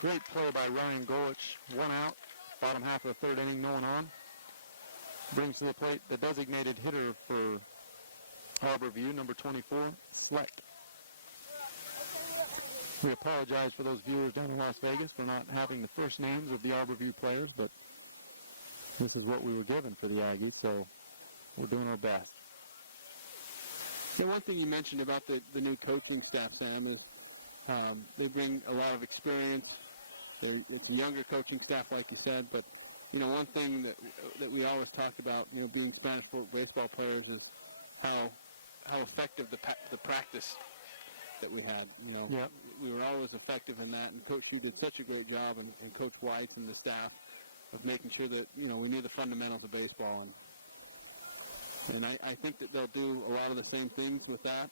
Great play by Ryan Golich. 1 out, bottom half of the third inning, no one on. Brings to the plate the designated hitter for Harborview, number 24, Fleck. We apologize for those viewers down in Las Vegas for not having the first names of the Harborview players, but this is what we were given for the Aggies, so we're doing our best. Yeah, one thing you mentioned about the new coaching staff, Sam, is they bring a lot of experience. It's a younger coaching staff, like you said, but you know, one thing that we always talk about, you know, being Spanish Fork baseball players is how effective the practice that we had. You know, yep. We were always effective in that, and Coach Hugh did such a great job, and Coach White and the staff of making sure that, you know, we knew the fundamentals of baseball. And And I think that they'll do a lot of the same things with that.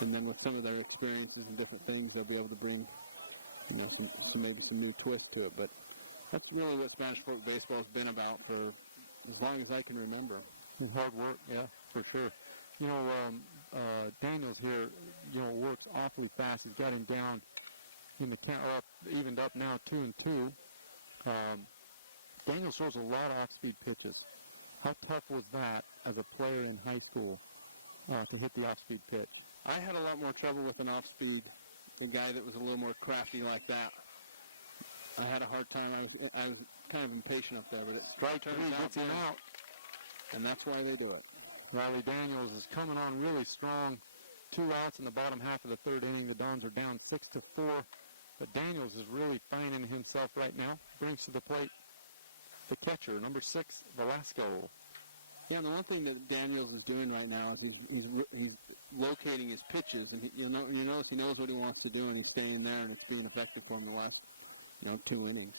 And then with some of their experiences and different things, they'll be able to bring, maybe some new twist to it. But that's really what Spanish Fork baseball has been about for as long as I can remember. Hard work, yeah, for sure. Daniels here, works awfully fast. He's got him down in the count, evened up now 2-2. Daniels throws a lot of off-speed pitches. How tough was that as a player in high school to hit the off-speed pitch? I had a lot more trouble with an off-speed, a guy that was a little more crafty like that. I had a hard time. I was kind of impatient up there, but it strike three gets him out. And that's why they do it. Riley Daniels is coming on really strong. 2 outs in the bottom half of the third inning. The Dons are down 6-4. But Daniels is really finding himself right now. Brings to the plate the catcher, number 6, Velasco. Yeah, and the one thing that Daniels is doing right now is he's locating his pitches, and you notice he knows what he wants to do, and he's staying there, and it's being effective for him the last 2 innings.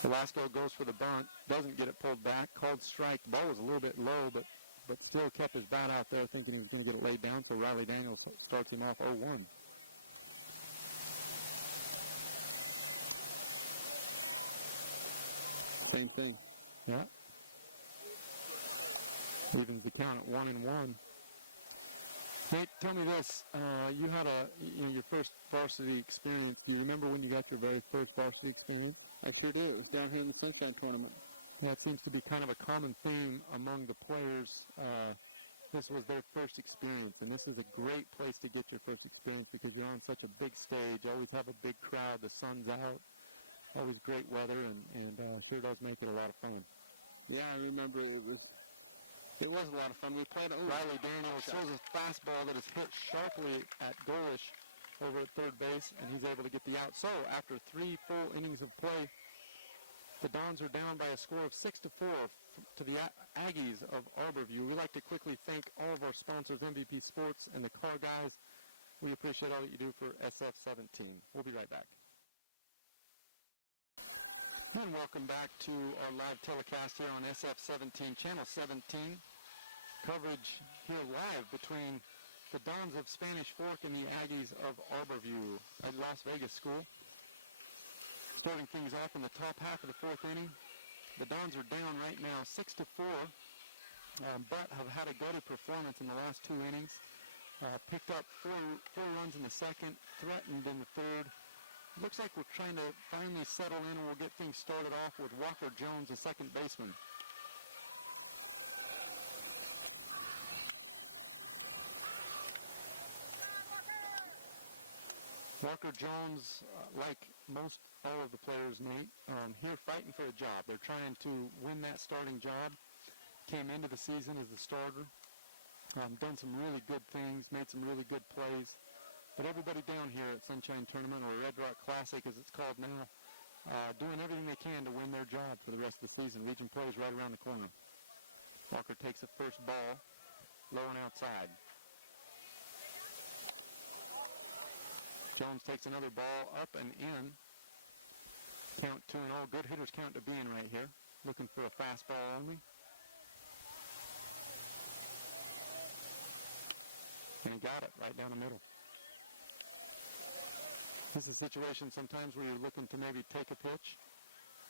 Velasco goes for the bunt, doesn't get it pulled back, called strike. The ball was a little bit low, but still kept his bat out there thinking he was going to get it laid down, so Riley Daniels starts him off 0-1. Same thing. Yeah. Evens the count at 1-1. Nate, tell me this. You had your first varsity experience. Do you remember when you got your very first varsity experience? I sure did. It was down here in the Sunshine Tournament. Yeah, it seems to be kind of a common theme among the players. This was their first experience, and this is a great place to get your first experience because you're on such a big stage. You always have a big crowd. The sun's out. Always great weather, and sure does make it a lot of fun. Yeah, I remember it was a lot of fun. We played Riley Daniels throws a fastball that is hit sharply at goalish over at third base, and he's able to get the out. So after 3 full innings of play, the Dons are down by a score of 6-4 to the Aggies of Arborview. We'd like to quickly thank all of our sponsors, MVP Sports and the Car Guys. We appreciate all that you do for SF17. We'll be right back. And welcome back to our live telecast here on SF17, Channel 17. Coverage here live between the Dons of Spanish Fork and the Aggies of Arborview at Las Vegas School. Starting things off in the top half of the 4th inning. The Dons are down right now 6-4, but have had a gutty performance in the last 2 innings. Picked up four runs in the second, threatened in the third. Looks like we're trying to finally settle in, and we'll get things started off with Walker Jones, the second baseman. Walker Jones, like most all of the players, Nate, here fighting for a job. They're trying to win that starting job. Came into the season as the starter. Done some really good things, made some really good plays. But everybody down here at Sunshine Tournament, or Red Rock Classic as it's called now, doing everything they can to win their job for the rest of the season. Region play is right around the corner. Walker takes the first ball, low and outside. Jones takes another ball up and in. Count 2-0. Good hitters count to be in right here. Looking for a fastball only. And he got it right down the middle. This is a situation sometimes where you're looking to maybe take a pitch,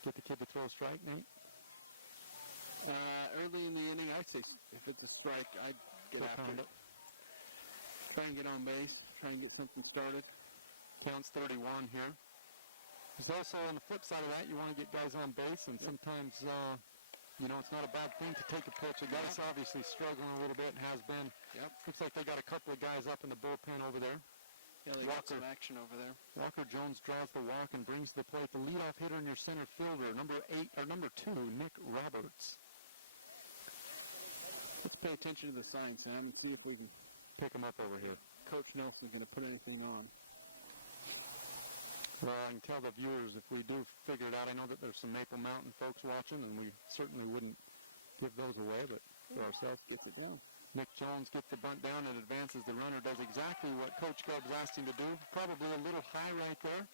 get the kid to throw a strike, Nate? Early in the inning, I'd say if it's a strike, I'd get after it. Try and get on base, try and get something started. Counts 31 here. There's also on the flip side of that, you want to get guys on base, and sometimes, it's not a bad thing to take a pitch. A guy's obviously struggling a little bit and has been. Yep. Looks like they got a couple of guys up in the bullpen over there. Yeah, they got some action over there. Walker Jones draws the walk and brings to the plate the leadoff hitter in your center fielder, number 2, Nick Roberts. Let's pay attention to the signs, Sam, and see if we can pick him up over here. Coach Nelson's going to put anything on. Well, I can tell the viewers if we do figure it out. I know that there's some Maple Mountain folks watching, and we certainly wouldn't give those away, but for ourselves, gets it down. Nick Jones gets the bunt down and advances the runner, does exactly what Coach Gubbs asked him to do. Probably a little high right there.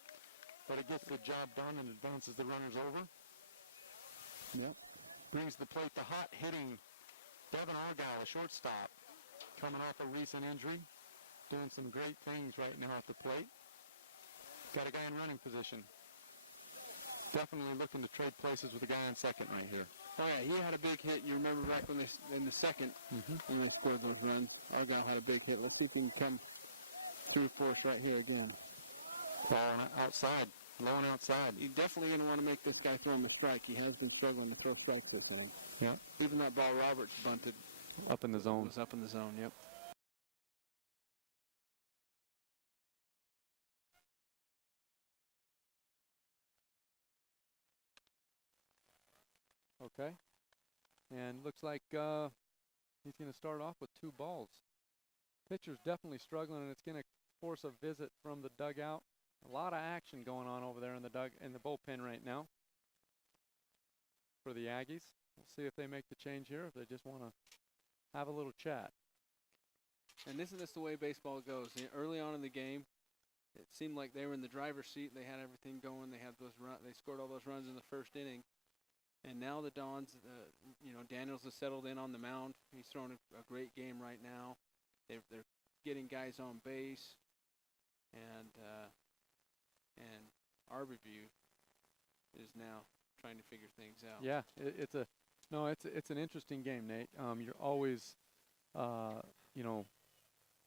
but it gets the job done and advances the runners over. Yep. Brings the plate to hot hitting Devin Argyle, a shortstop, coming off a recent injury, doing some great things right now at the plate. Got a guy in running position. Definitely looking to trade places with a guy on second right here. Oh yeah, he had a big hit. You remember back when in the second when they scored those runs, Argyle had a big hit. Let's see if he can come through for us right here again. Ball outside, low and outside. You definitely going to want to make this guy throw him a strike. He has been struggling to throw strikes this inning. Yeah. Even that ball Roberts bunted Up in the zone. was up in the zone. Yep. Okay. And looks like he's going to start off with 2 balls. Pitcher's definitely struggling, and it's going to force a visit from the dugout. A lot of action going on over there in the bullpen right now for the Aggies. We'll see if they make the change here, if they just want to have a little chat. And isn't this the way baseball goes? Early on in the game, it seemed like they were in the driver's seat. They had everything going. They had they scored all those runs in the first inning. And now the Dons, Daniels has settled in on the mound. He's throwing a great game right now. They're getting guys on base, and Arborview is now trying to figure things out. Yeah, it's an interesting game, Nate. You're always,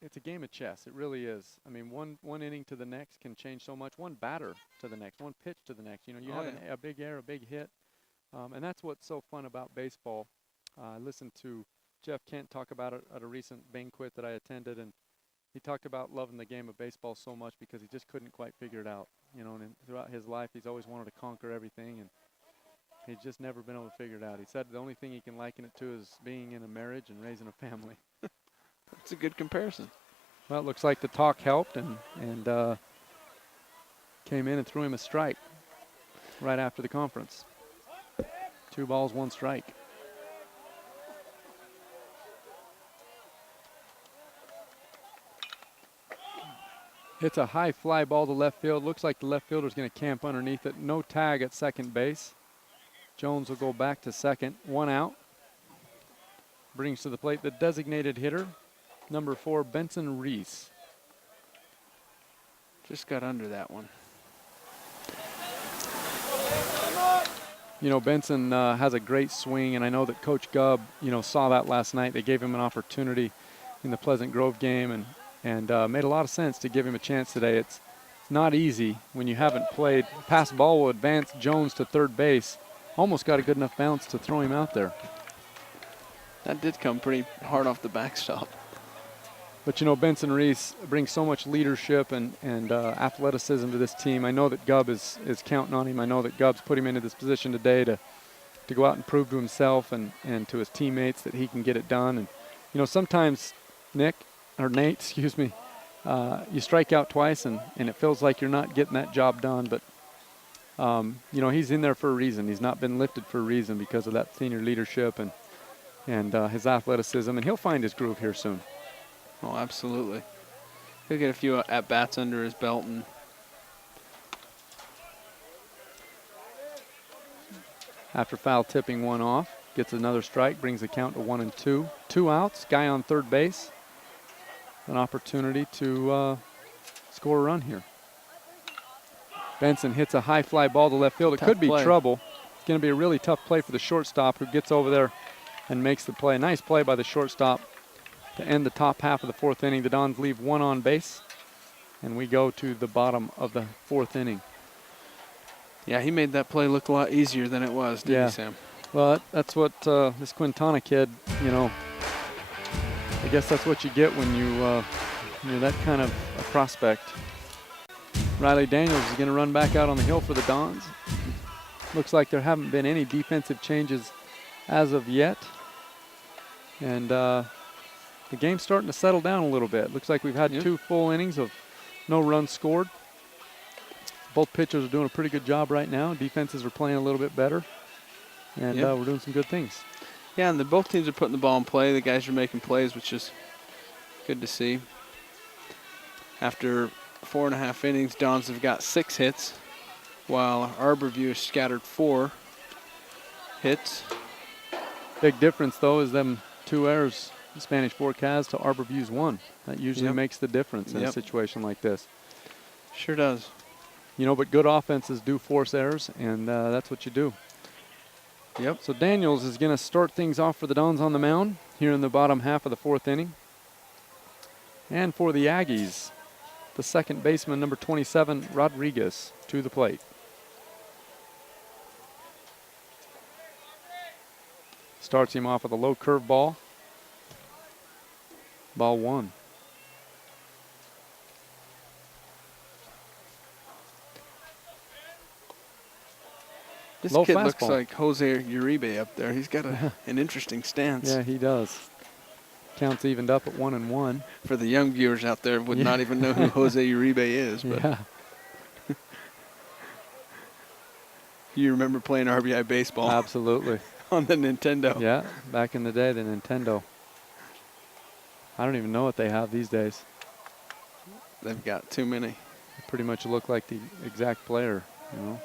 it's a game of chess. It really is. I mean, one inning to the next can change so much. One batter to the next, one pitch to the next. You have a big error, a big hit. And that's what's so fun about baseball. I listened to Jeff Kent talk about it at a recent banquet that I attended, and he talked about loving the game of baseball so much because he just couldn't quite figure it out. And throughout his life, he's always wanted to conquer everything, and he's just never been able to figure it out. He said the only thing he can liken it to is being in a marriage and raising a family. That's a good comparison. Well, it looks like the talk helped, and came in and threw him a strike right after the conference. 2 balls, 1 strike. It's a high fly ball to left field. Looks like the left fielder's going to camp underneath it. No tag at second base. Jones will go back to second. 1 out. Brings to the plate the designated hitter, number 4, Benson Reese. Just got under that one. Benson has a great swing, and I know that Coach Gubb, saw that last night. They gave him an opportunity in the Pleasant Grove game, and made a lot of sense to give him a chance today. It's not easy when you haven't played. Pass ball will advance Jones to third base. Almost got a good enough bounce to throw him out there. That did come pretty hard off the backstop. But, Benson Reese brings so much leadership and athleticism to this team. I know that Gubb is counting on him. I know that Gubb's put him into this position today to go out and prove to himself and to his teammates that he can get it done. And, sometimes, Nate, you strike out twice and it feels like you're not getting that job done. But, he's in there for a reason. He's not been lifted for a reason because of that senior leadership and his athleticism. And he'll find his groove here soon. Oh, absolutely. He'll get a few at-bats under his belt. And after foul tipping 1 off, gets another strike, brings the count to 1-2. 2 outs, guy on third base. An opportunity to score a run here. Benson hits a high fly ball to left field. It could be trouble. It's going to be a really tough play for the shortstop who gets over there and makes the play. Nice play by the shortstop to end the top half of the 4th inning. The Dons leave 1 on base, and we go to the bottom of the 4th inning. Yeah, he made that play look a lot easier than it was, didn't he, Sam? Well, that's what this Quintana kid, I guess that's what you get when you're that kind of a prospect. Riley Daniels is going to run back out on the hill for the Dons. Looks like there haven't been any defensive changes as of yet. And the game's starting to settle down a little bit. Looks like we've had 2 full innings of no runs scored. Both pitchers are doing a pretty good job right now. Defenses are playing a little bit better. And we're doing some good things. Yeah, and both teams are putting the ball in play. The guys are making plays, which is good to see. After 4.5 innings, Dons have got 6 hits. while Arborview scattered 4 hits. Big difference, though, is them 2 errors Spanish Fork has to Arborview's 1. That usually makes the difference in a situation like this. Sure does. You know, but good offenses do force errors, and that's what you do. Yep. So Daniels is going to start things off for the Dons on the mound here in the bottom half of the 4th inning. And for the Aggies, the second baseman, number 27, Rodriguez, to the plate. Starts him off with a low curve ball. Ball 1. This Low kid fastball. looks like Jose Uribe up there. He's got an interesting stance. Yeah, he does. Counts evened up at 1-1. For the young viewers out there, would not even know who Jose Uribe is. But Yeah. you remember playing RBI baseball Absolutely. on the Nintendo. Yeah, back in the day, the Nintendo. I don't even know what they have these days. They've got too many. They pretty much look like the exact player, you know.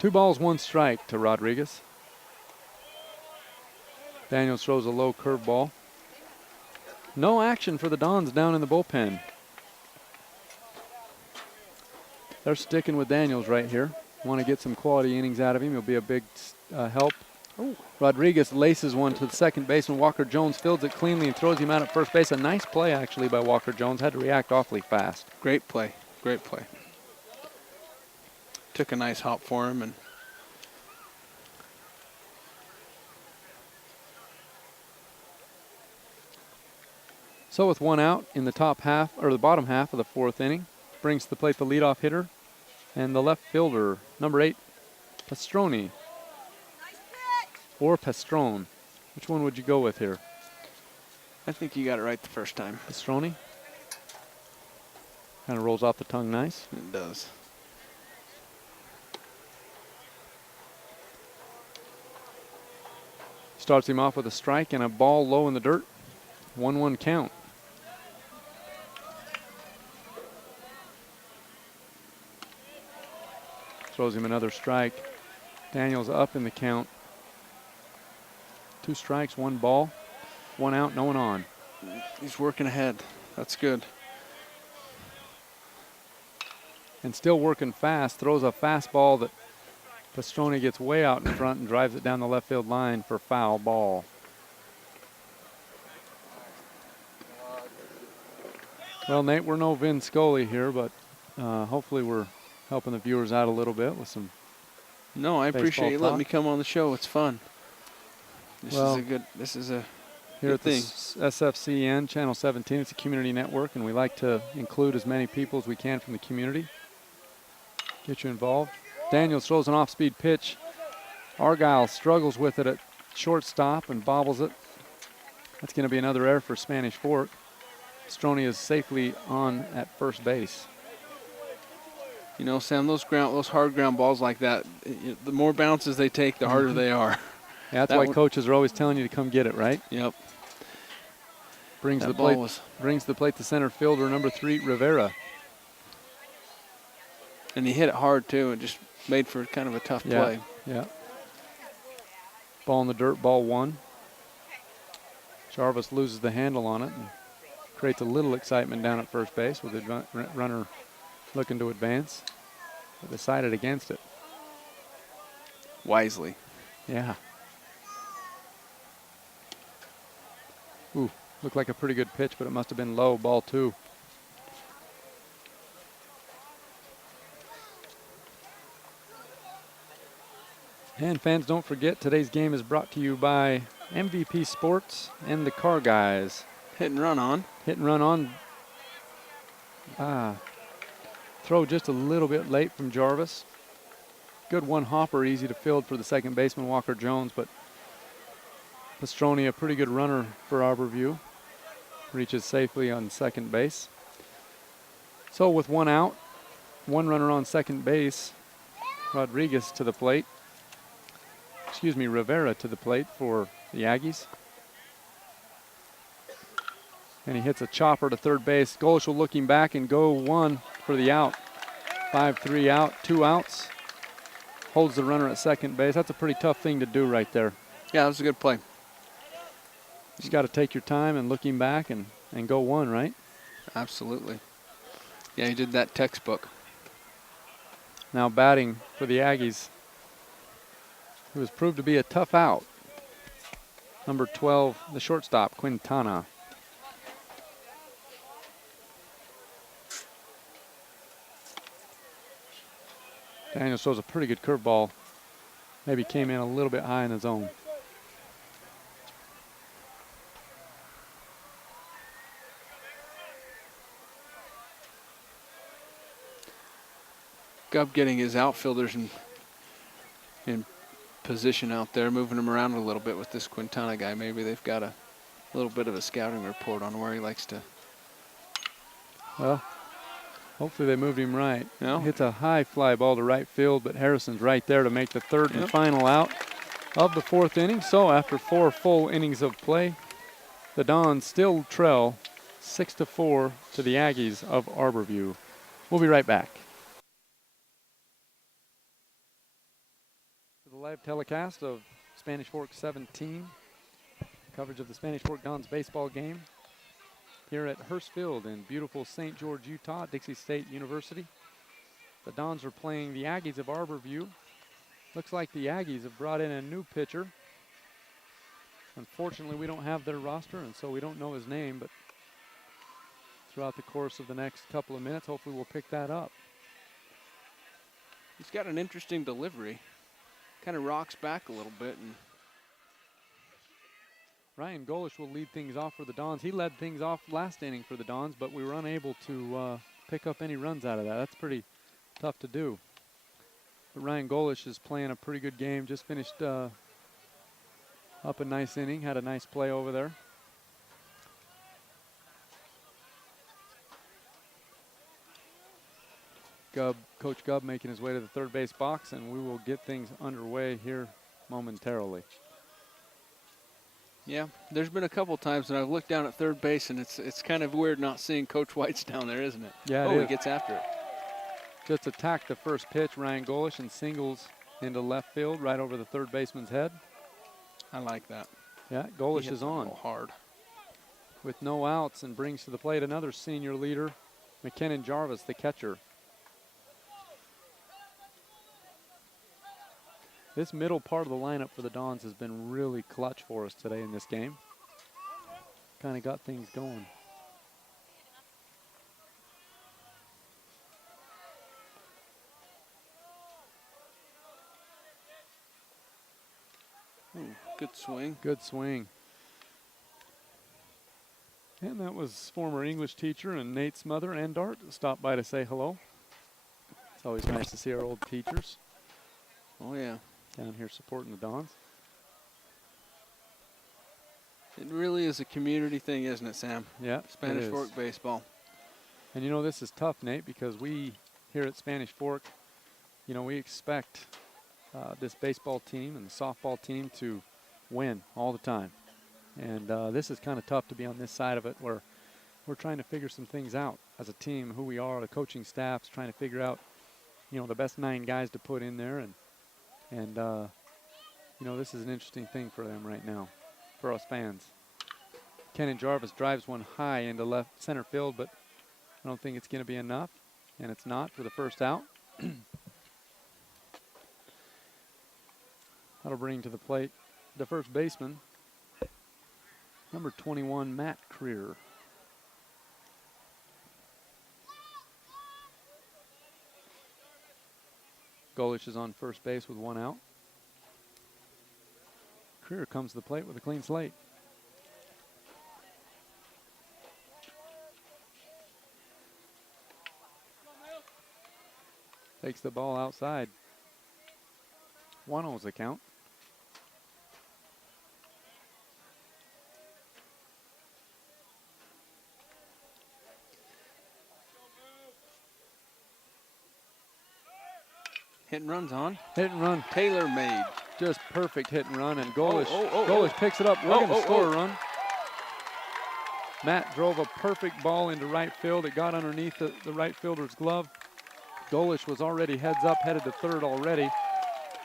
2 balls, 1 strike to Rodriguez. Daniels throws a low curveball. No action for the Dons down in the bullpen. They're sticking with Daniels right here. Want to get some quality innings out of him. He'll be a big help. Oh. Rodriguez laces one to the second baseman. Walker Jones fields it cleanly and throws him out at first base. A nice play, actually, by Walker Jones. Had to react awfully fast. Great play. Great play. Took a nice hop for him. And so with 1 out in the top half, or the bottom half of the 4th inning, brings to the plate the leadoff hitter and the left fielder, number 8, Pastrone. Or Pastrone. Which one would you go with here? I think you got it right the first time. Pastrone. Kind of rolls off the tongue nice. It does. Starts him off with a strike and a ball low in the dirt. 1-1 count. Throws him another strike. Daniels up in the count. 2 strikes, 1 ball, 1 out, no one on. He's working ahead. That's good. And still working fast. Throws a fastball that Pastrone gets way out in front and drives it down the left field line for foul ball. Well, Nate, we're no Vin Scully here, but hopefully we're helping the viewers out a little bit with some. No, I appreciate you letting me talk. come on the show. It's fun. Well, This is a here good at the thing. SFCN, Channel 17, it's a community network, and we like to include as many people as we can from the community. Get you involved. Daniels throws an off-speed pitch. Argyle struggles with it at shortstop and bobbles it. That's going to be another error for Spanish Fork. Pastrone is safely on at first base. You know, Sam, those hard ground balls like that, the more bounces they take, the harder they are. Yeah, that's why coaches are always telling you to come get it, right? Yep. Brings That the ball plate. was- Brings the plate to center fielder number 3, Rivera. And he hit it hard, too. It just made for kind of a tough play. Yeah. Ball in the dirt, ball 1. Jarvis loses the handle on it and creates a little excitement down at first base with the runner looking to advance, but decided against it. Wisely. Yeah. Ooh, looked like a pretty good pitch, but it must have been low, ball 2. And fans, don't forget, today's game is brought to you by MVP Sports and the Car Guys. Hit and run on. Hit and run on. Throw just a little bit late from Jarvis. Good one hopper, easy to field for the second baseman, Walker Jones, but Pastrone, a pretty good runner for Arborview. Reaches safely on second base. So with 1 out, 1 runner on second base, Rodriguez to the plate. Rivera to the plate for the Aggies. And he hits a chopper to third base. Golish will looking back and go 1 for the out. 5-3 out, 2 outs. Holds the runner at second base. That's a pretty tough thing to do right there. Yeah, that was a good play. Just got to take your time and looking back and go one, right? Absolutely. Yeah, he did that textbook. Now batting for the Aggies, who has proved to be a tough out. Number 12, the shortstop, Quintana. Daniels throws a pretty good curveball. Maybe came in a little bit high in the zone. Gubb getting his outfielders in position out there, moving them around a little bit with this Quintana guy. Maybe they've got a little bit of a scouting report on where he likes to. Well, hopefully they moved him right. No. Hits a high fly ball to right field, but Harrison's right there to make the third and final out of the 4th inning. So after 4 full innings of play, the Dons still trail 6-4 to the Aggies of Arborview. We'll be right back. The live telecast of Spanish Fork 17, coverage of the Spanish Fork Dons baseball game here at Hurst Field in beautiful St. George, Utah, Dixie State University. The Dons are playing the Aggies of Arborview. Looks like the Aggies have brought in a new pitcher. Unfortunately, we don't have their roster, and so we don't know his name, but throughout the course of the next couple of minutes, hopefully we'll pick that up. He's got an interesting delivery. Kind of rocks back a little bit. And Ryan Golish will lead things off for the Dons. He led things off last inning for the Dons, but we were unable to pick up any runs out of that. That's pretty tough to do. But Ryan Golish is playing a pretty good game. Just finished up a nice inning. Had a nice play over there. Coach Gubb making his way to the third base box, and we will get things underway here momentarily. yeah, there's been a couple times that I've looked down at third base, and it's kind of weird not seeing Coach White's down there, isn't it? Yeah, he is. gets after it. Just attacked the first pitch, Ryan Golish, and singles into left field right over the third baseman's head. I like that. Yeah, He Golish hit is the on ball hard. with no outs and brings to the plate another senior leader, McKinnon Jarvis, the catcher. This middle part of the lineup for the Dons has been really clutch for us today in this game. Kind of got things going. Ooh, good swing. Good swing. And that was former English teacher and Nate's mother and Dart stopped by to say hello. It's always nice to see our old teachers Oh, yeah. down here supporting the Dons. It really is a community thing, isn't it, Sam? Yeah, Spanish Fork baseball. And you know, this is tough, Nate, because we here at Spanish Fork, you know, we expect this baseball team and the softball team to win all the time. And this is kind of tough to be on this side of it where we're trying to figure some things out as a team, who we are, the coaching staff's trying to figure out, you know, the best 9 guys to put in there. And you know, this is an interesting thing for them right now, for us fans. Kenan Jarvis drives one high into left center field, but I don't think it's going to be enough, and it's not for the first out. That'll bring to the plate the first baseman, number 21, Matt Creer. Golish is on first base with 1 out. Creer comes to the plate with a clean slate. Takes the ball outside. 1-0 is the count. Hit and run's on. Hit and run. Taylor made. Just perfect hit and run, and Golish, oh, Golish picks it up. We're going to score oh. a run. Matt drove a perfect ball into right field. It got underneath the right fielder's glove. Golish was already heads up, headed to third already.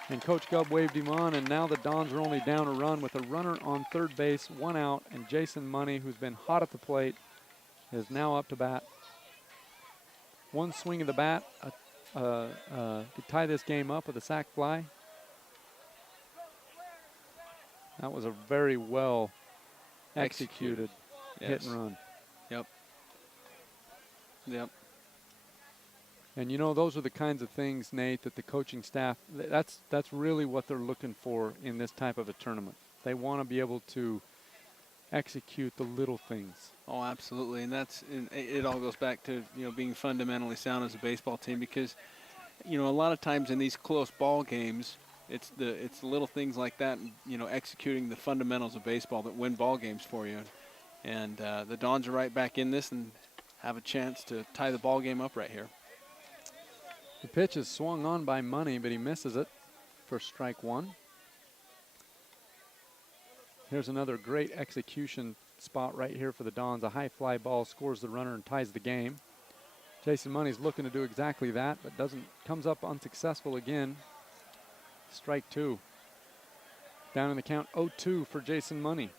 And Coach Gubb waved him on, and now the Dons are only down a run with a runner on third base, 1 out, and Jason Money, who's been hot at the plate, is now up to bat. One swing of the bat could tie this game up with a sac fly. That was a very well executed hit and run. Yep. Yep. And you know, those are the kinds of things, Nate, that the coaching staff, that's really what they're looking for in this type of a tournament. They want to be able to execute the little things. Oh, absolutely. And it all goes back to, being fundamentally sound as a baseball team, because, a lot of times in these close ball games, it's the little things like that, executing the fundamentals of baseball that win ball games for you. And the Dons are right back in this and have a chance to tie the ball game up right here. The pitch is swung on by Money, but he misses it for strike 1. Here's another great execution spot right here for the Dons. A high fly ball scores the runner and ties the game. Jason Money's looking to do exactly that, but comes up unsuccessful again. Strike 2. Down in the count, 0-2 for Jason Money.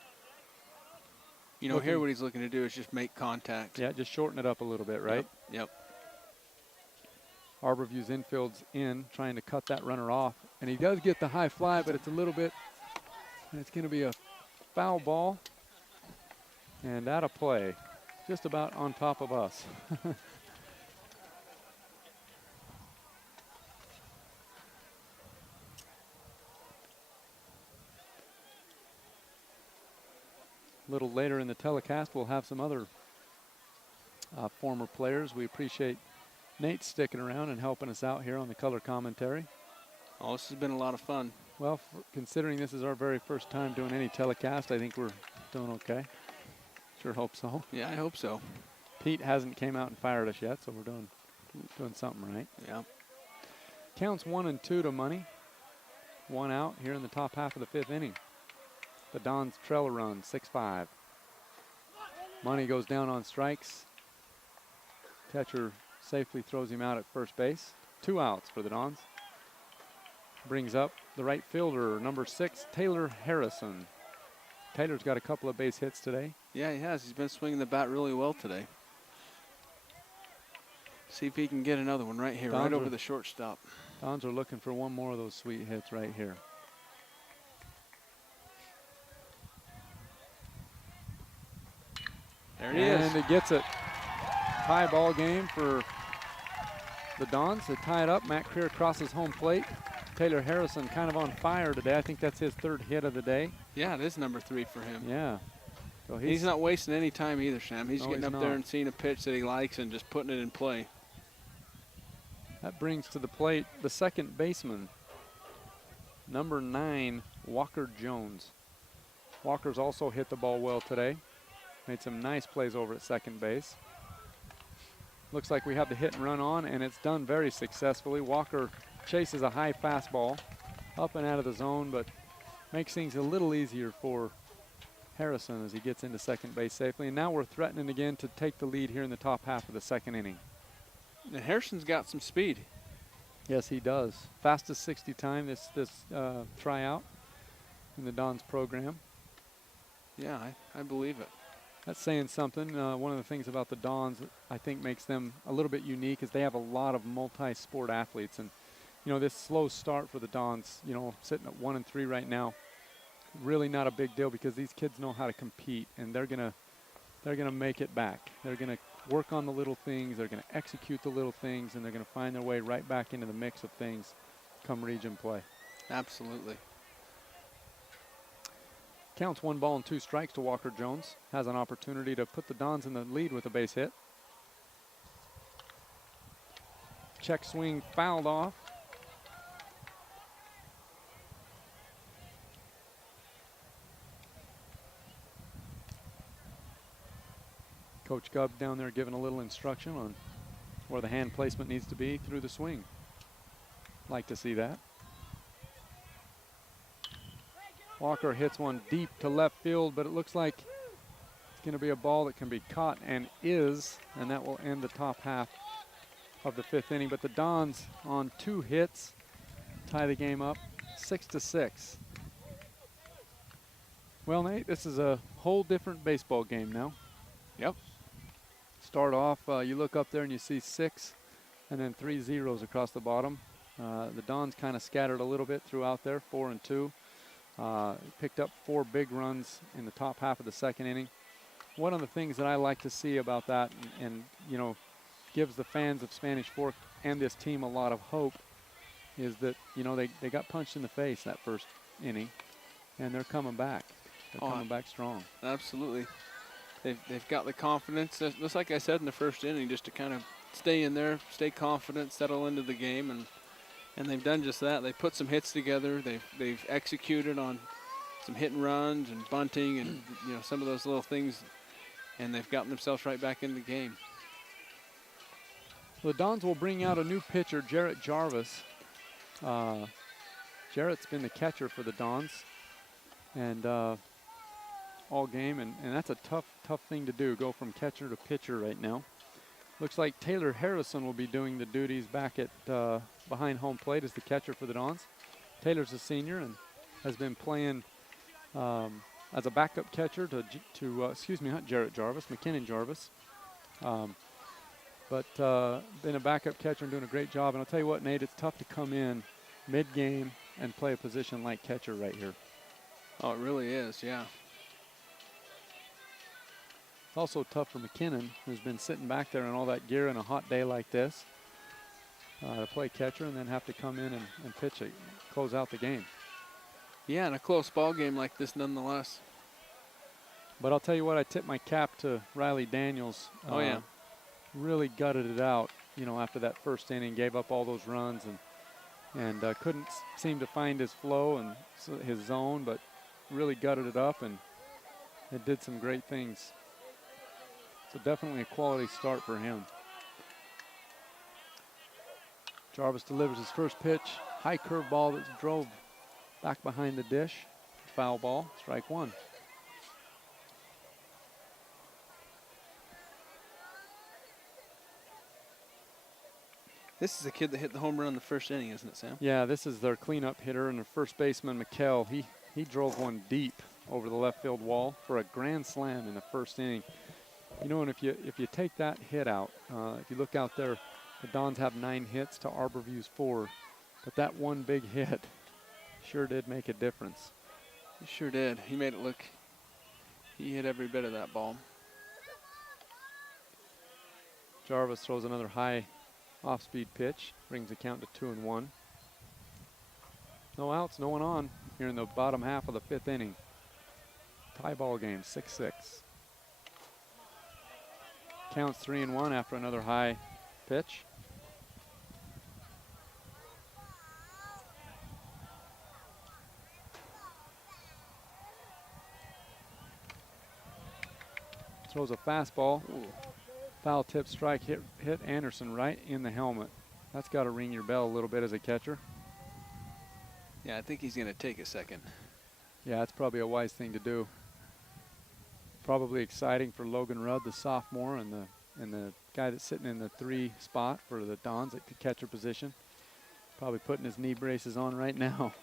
Here what he's looking to do is just make contact. Yeah, just shorten it up a little bit, right? Yep. Arborview's infield's in, trying to cut that runner off. And he does get the high fly, but it's a little bit, and it's going to be a foul ball. And out of play, just about on top of us. A little later in the telecast, we'll have some other former players. We appreciate Nate sticking around and helping us out here on the color commentary. Oh, this has been a lot of fun. Well, considering this is our very first time doing any telecast, I think we're doing okay. Sure hope so. Yeah, I hope so. Pete hasn't came out and fired us yet, so we're doing something right. Yeah. Counts 1-2 to Money. 1 out here in the top half of the 5th inning. The Dons trail a run, 6-5. Money goes down on strikes. Catcher safely throws him out at first base. 2 outs for the Dons. Brings up the right fielder, number 6, Taylor Harrison. Taylor's got a couple of base hits today. Yeah, he has. He's been swinging the bat really well today. See if he can get another one right here, right over the shortstop. Dons are looking for one more of those sweet hits right here. There he is. And he gets it. Tie ball game for the Dons. They tie it up. Matt Creer crosses home plate. Taylor Harrison kind of on fire today. I think that's his 3rd hit of the day. Yeah, it is number 3 for him. Yeah. So he's not wasting any time either, Sam. He's getting up there and seeing a pitch that he likes and just putting it in play. That brings to the plate the second baseman, number 9, Walker Jones. Walker's also hit the ball well today. Made some nice plays over at second base. Looks like we have the hit and run on, and it's done very successfully. Walker chases a high fastball up and out of the zone, but makes things a little easier for Harrison as he gets into second base safely. And now we're threatening again to take the lead here in the top half of the 2nd inning. And Harrison's got some speed. Yes, he does. Fastest 60 time this tryout in the Dons program. Yeah, I believe it. That's saying something. One of the things about the Dons that I think makes them a little bit unique is they have a lot of multi-sport athletes. And, this slow start for the Dons, sitting at 1-3 right now, really not a big deal because these kids know how to compete, and they're gonna make it back. They're gonna work on the little things. They're gonna execute the little things, and they're gonna find their way right back into the mix of things come region play. Absolutely. Counts 1 ball and 2 strikes to Walker Jones. Has an opportunity to put the Dons in the lead with a base hit. Check swing fouled off. Coach Gubb down there giving a little instruction on where the hand placement needs to be through the swing. Like to see that. Walker hits one deep to left field, but it looks like it's going to be a ball that can be caught and is, and that will end the top half of the 5th inning. But the Dons on 2 hits tie the game up 6-6. Well, Nate, this is a whole different baseball game now. Yep. Start off, you look up there and you see 6 and then 3 zeros across the bottom. The Dons kind of scattered a little bit throughout there, 4 and 2. Picked up 4 big runs in the top half of the 2nd inning. One of the things that I like to see about that and you know, gives the fans of Spanish Fork and this team a lot of hope is that, you know, they got punched in the face that first inning and they're coming back. They're coming back strong. Absolutely. They've got the confidence, just like I said in the first inning, just to kind of stay in there, stay confident, settle into the game, and they've done just that. They put some hits together. They've executed on some hit and runs and bunting and you know, some of those little things, and they've gotten themselves right back into the game. The Dons will bring out a new pitcher, Jarrett Jarvis. Jarrett's been the catcher for the Dons and all game, and that's a tough thing to do, go from catcher to pitcher right now. Looks like Taylor Harrison will be doing the duties back at behind home plate as the catcher for the Dons. Taylor's a senior and has been playing as a backup catcher to excuse me, not Jarrett Jarvis, McKinnon Jarvis. But been a backup catcher and doing a great job. And I'll tell you what, Nate, it's tough to come in mid-game and play a position like catcher right here. Oh, it really is, yeah. It's also tough for McKinnon, who's been sitting back there in all that gear in a hot day like this, to play catcher and then have to come in and pitch it, close out the game. Yeah, in a close ball game like this nonetheless. But I'll tell you what, I tip my cap to Riley Daniels. Oh, yeah. Really gutted it out, you know, after that first inning, gave up all those runs and couldn't seem to find his flow and his zone, but really gutted it up and it did some great things. So definitely a quality start for him. Jarvis delivers his first pitch. High curve ball that drove back behind the dish. Foul ball, strike 1. This is the kid that hit the home run in the first inning, isn't it, Sam? Yeah, this is their cleanup hitter and their first baseman, McKell. He drove one deep over the left field wall for a grand slam in the first inning. You know, and if you take that hit out, if you look out there, the Dons have 9 hits to Arborview's 4, but that one big hit sure did make a difference. He sure did. He made it look, he hit every bit of that ball. Jarvis throws another high off-speed pitch, brings the count to 2-1. No outs, no one on here in the bottom half of the 5th inning. Tie ball game, 6-6. Counts 3-1 after another high pitch. Throws a fastball. Ooh. Foul tip strike, hit Anderson right in the helmet. That's got to ring your bell a little bit as a catcher. Yeah, I think he's going to take a second. Yeah, that's probably a wise thing to do. Probably exciting for Logan Rudd, the sophomore, and the guy that's sitting in the 3 spot for the Dons at the catcher position. Probably putting his knee braces on right now.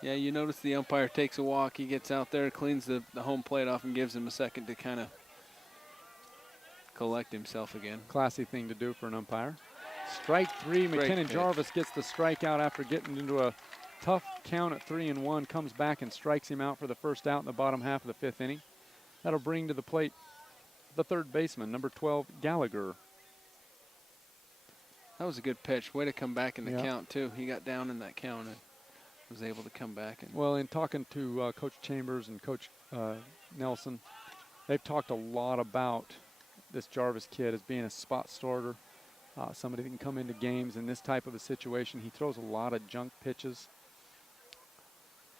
Yeah, you notice the umpire takes a walk. He gets out there, cleans the home plate off, and gives him a second to kind of collect himself again. Classy thing to do for an umpire. Strike 3, McKinnon Jarvis gets the strikeout after getting into a tough count at 3-1, comes back and strikes him out for the first out in the bottom half of the 5th inning. That'll bring to the plate the third baseman, number 12, Gallagher. That was a good pitch. Way to come back in the count, too. He got down in that count and was able to come back. And well, in talking to Coach Chambers and Coach Nelson, they've talked a lot about this Jarvis kid as being a spot starter, somebody that can come into games in this type of a situation. He throws a lot of junk pitches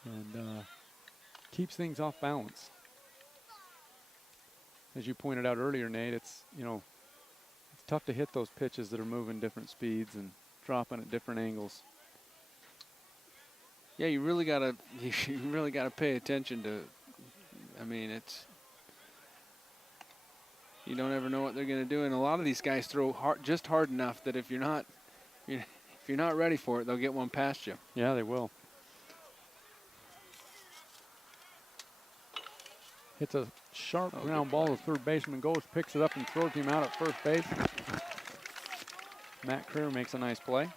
and keeps things off balance. As you pointed out earlier, Nate, it's tough to hit those pitches that are moving different speeds and dropping at different angles. Yeah, you really gotta pay attention to. I mean, it's You don't ever know what they're going to do, and a lot of these guys throw just hard enough that if you're not ready for it, they'll get one past you. Yeah, they will. Hits a sharp ground ball. The third baseman goes, picks it up, and throws him out at first base. Matt Creer makes a nice play.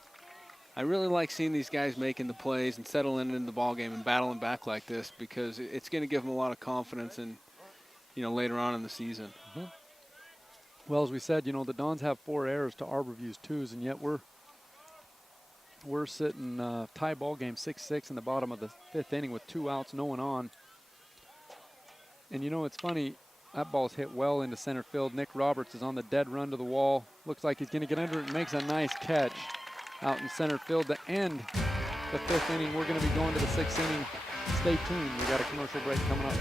I really like seeing these guys making the plays and settling into the ball game and battling back like this, because it's going to give them a lot of confidence and later on in the season. Well, as we said, the Dons have 4 errors to Arborview's 2s, and yet we're sitting tie ball game 6-6 in the bottom of the 5th inning with 2 outs, no one on. And it's funny, that ball's hit well into center field. Nick Roberts is on the dead run to the wall. Looks like he's going to get under it and makes a nice catch out in center field to end the 5th inning. We're going to be going to the 6th inning. Stay tuned. We got a commercial break coming up.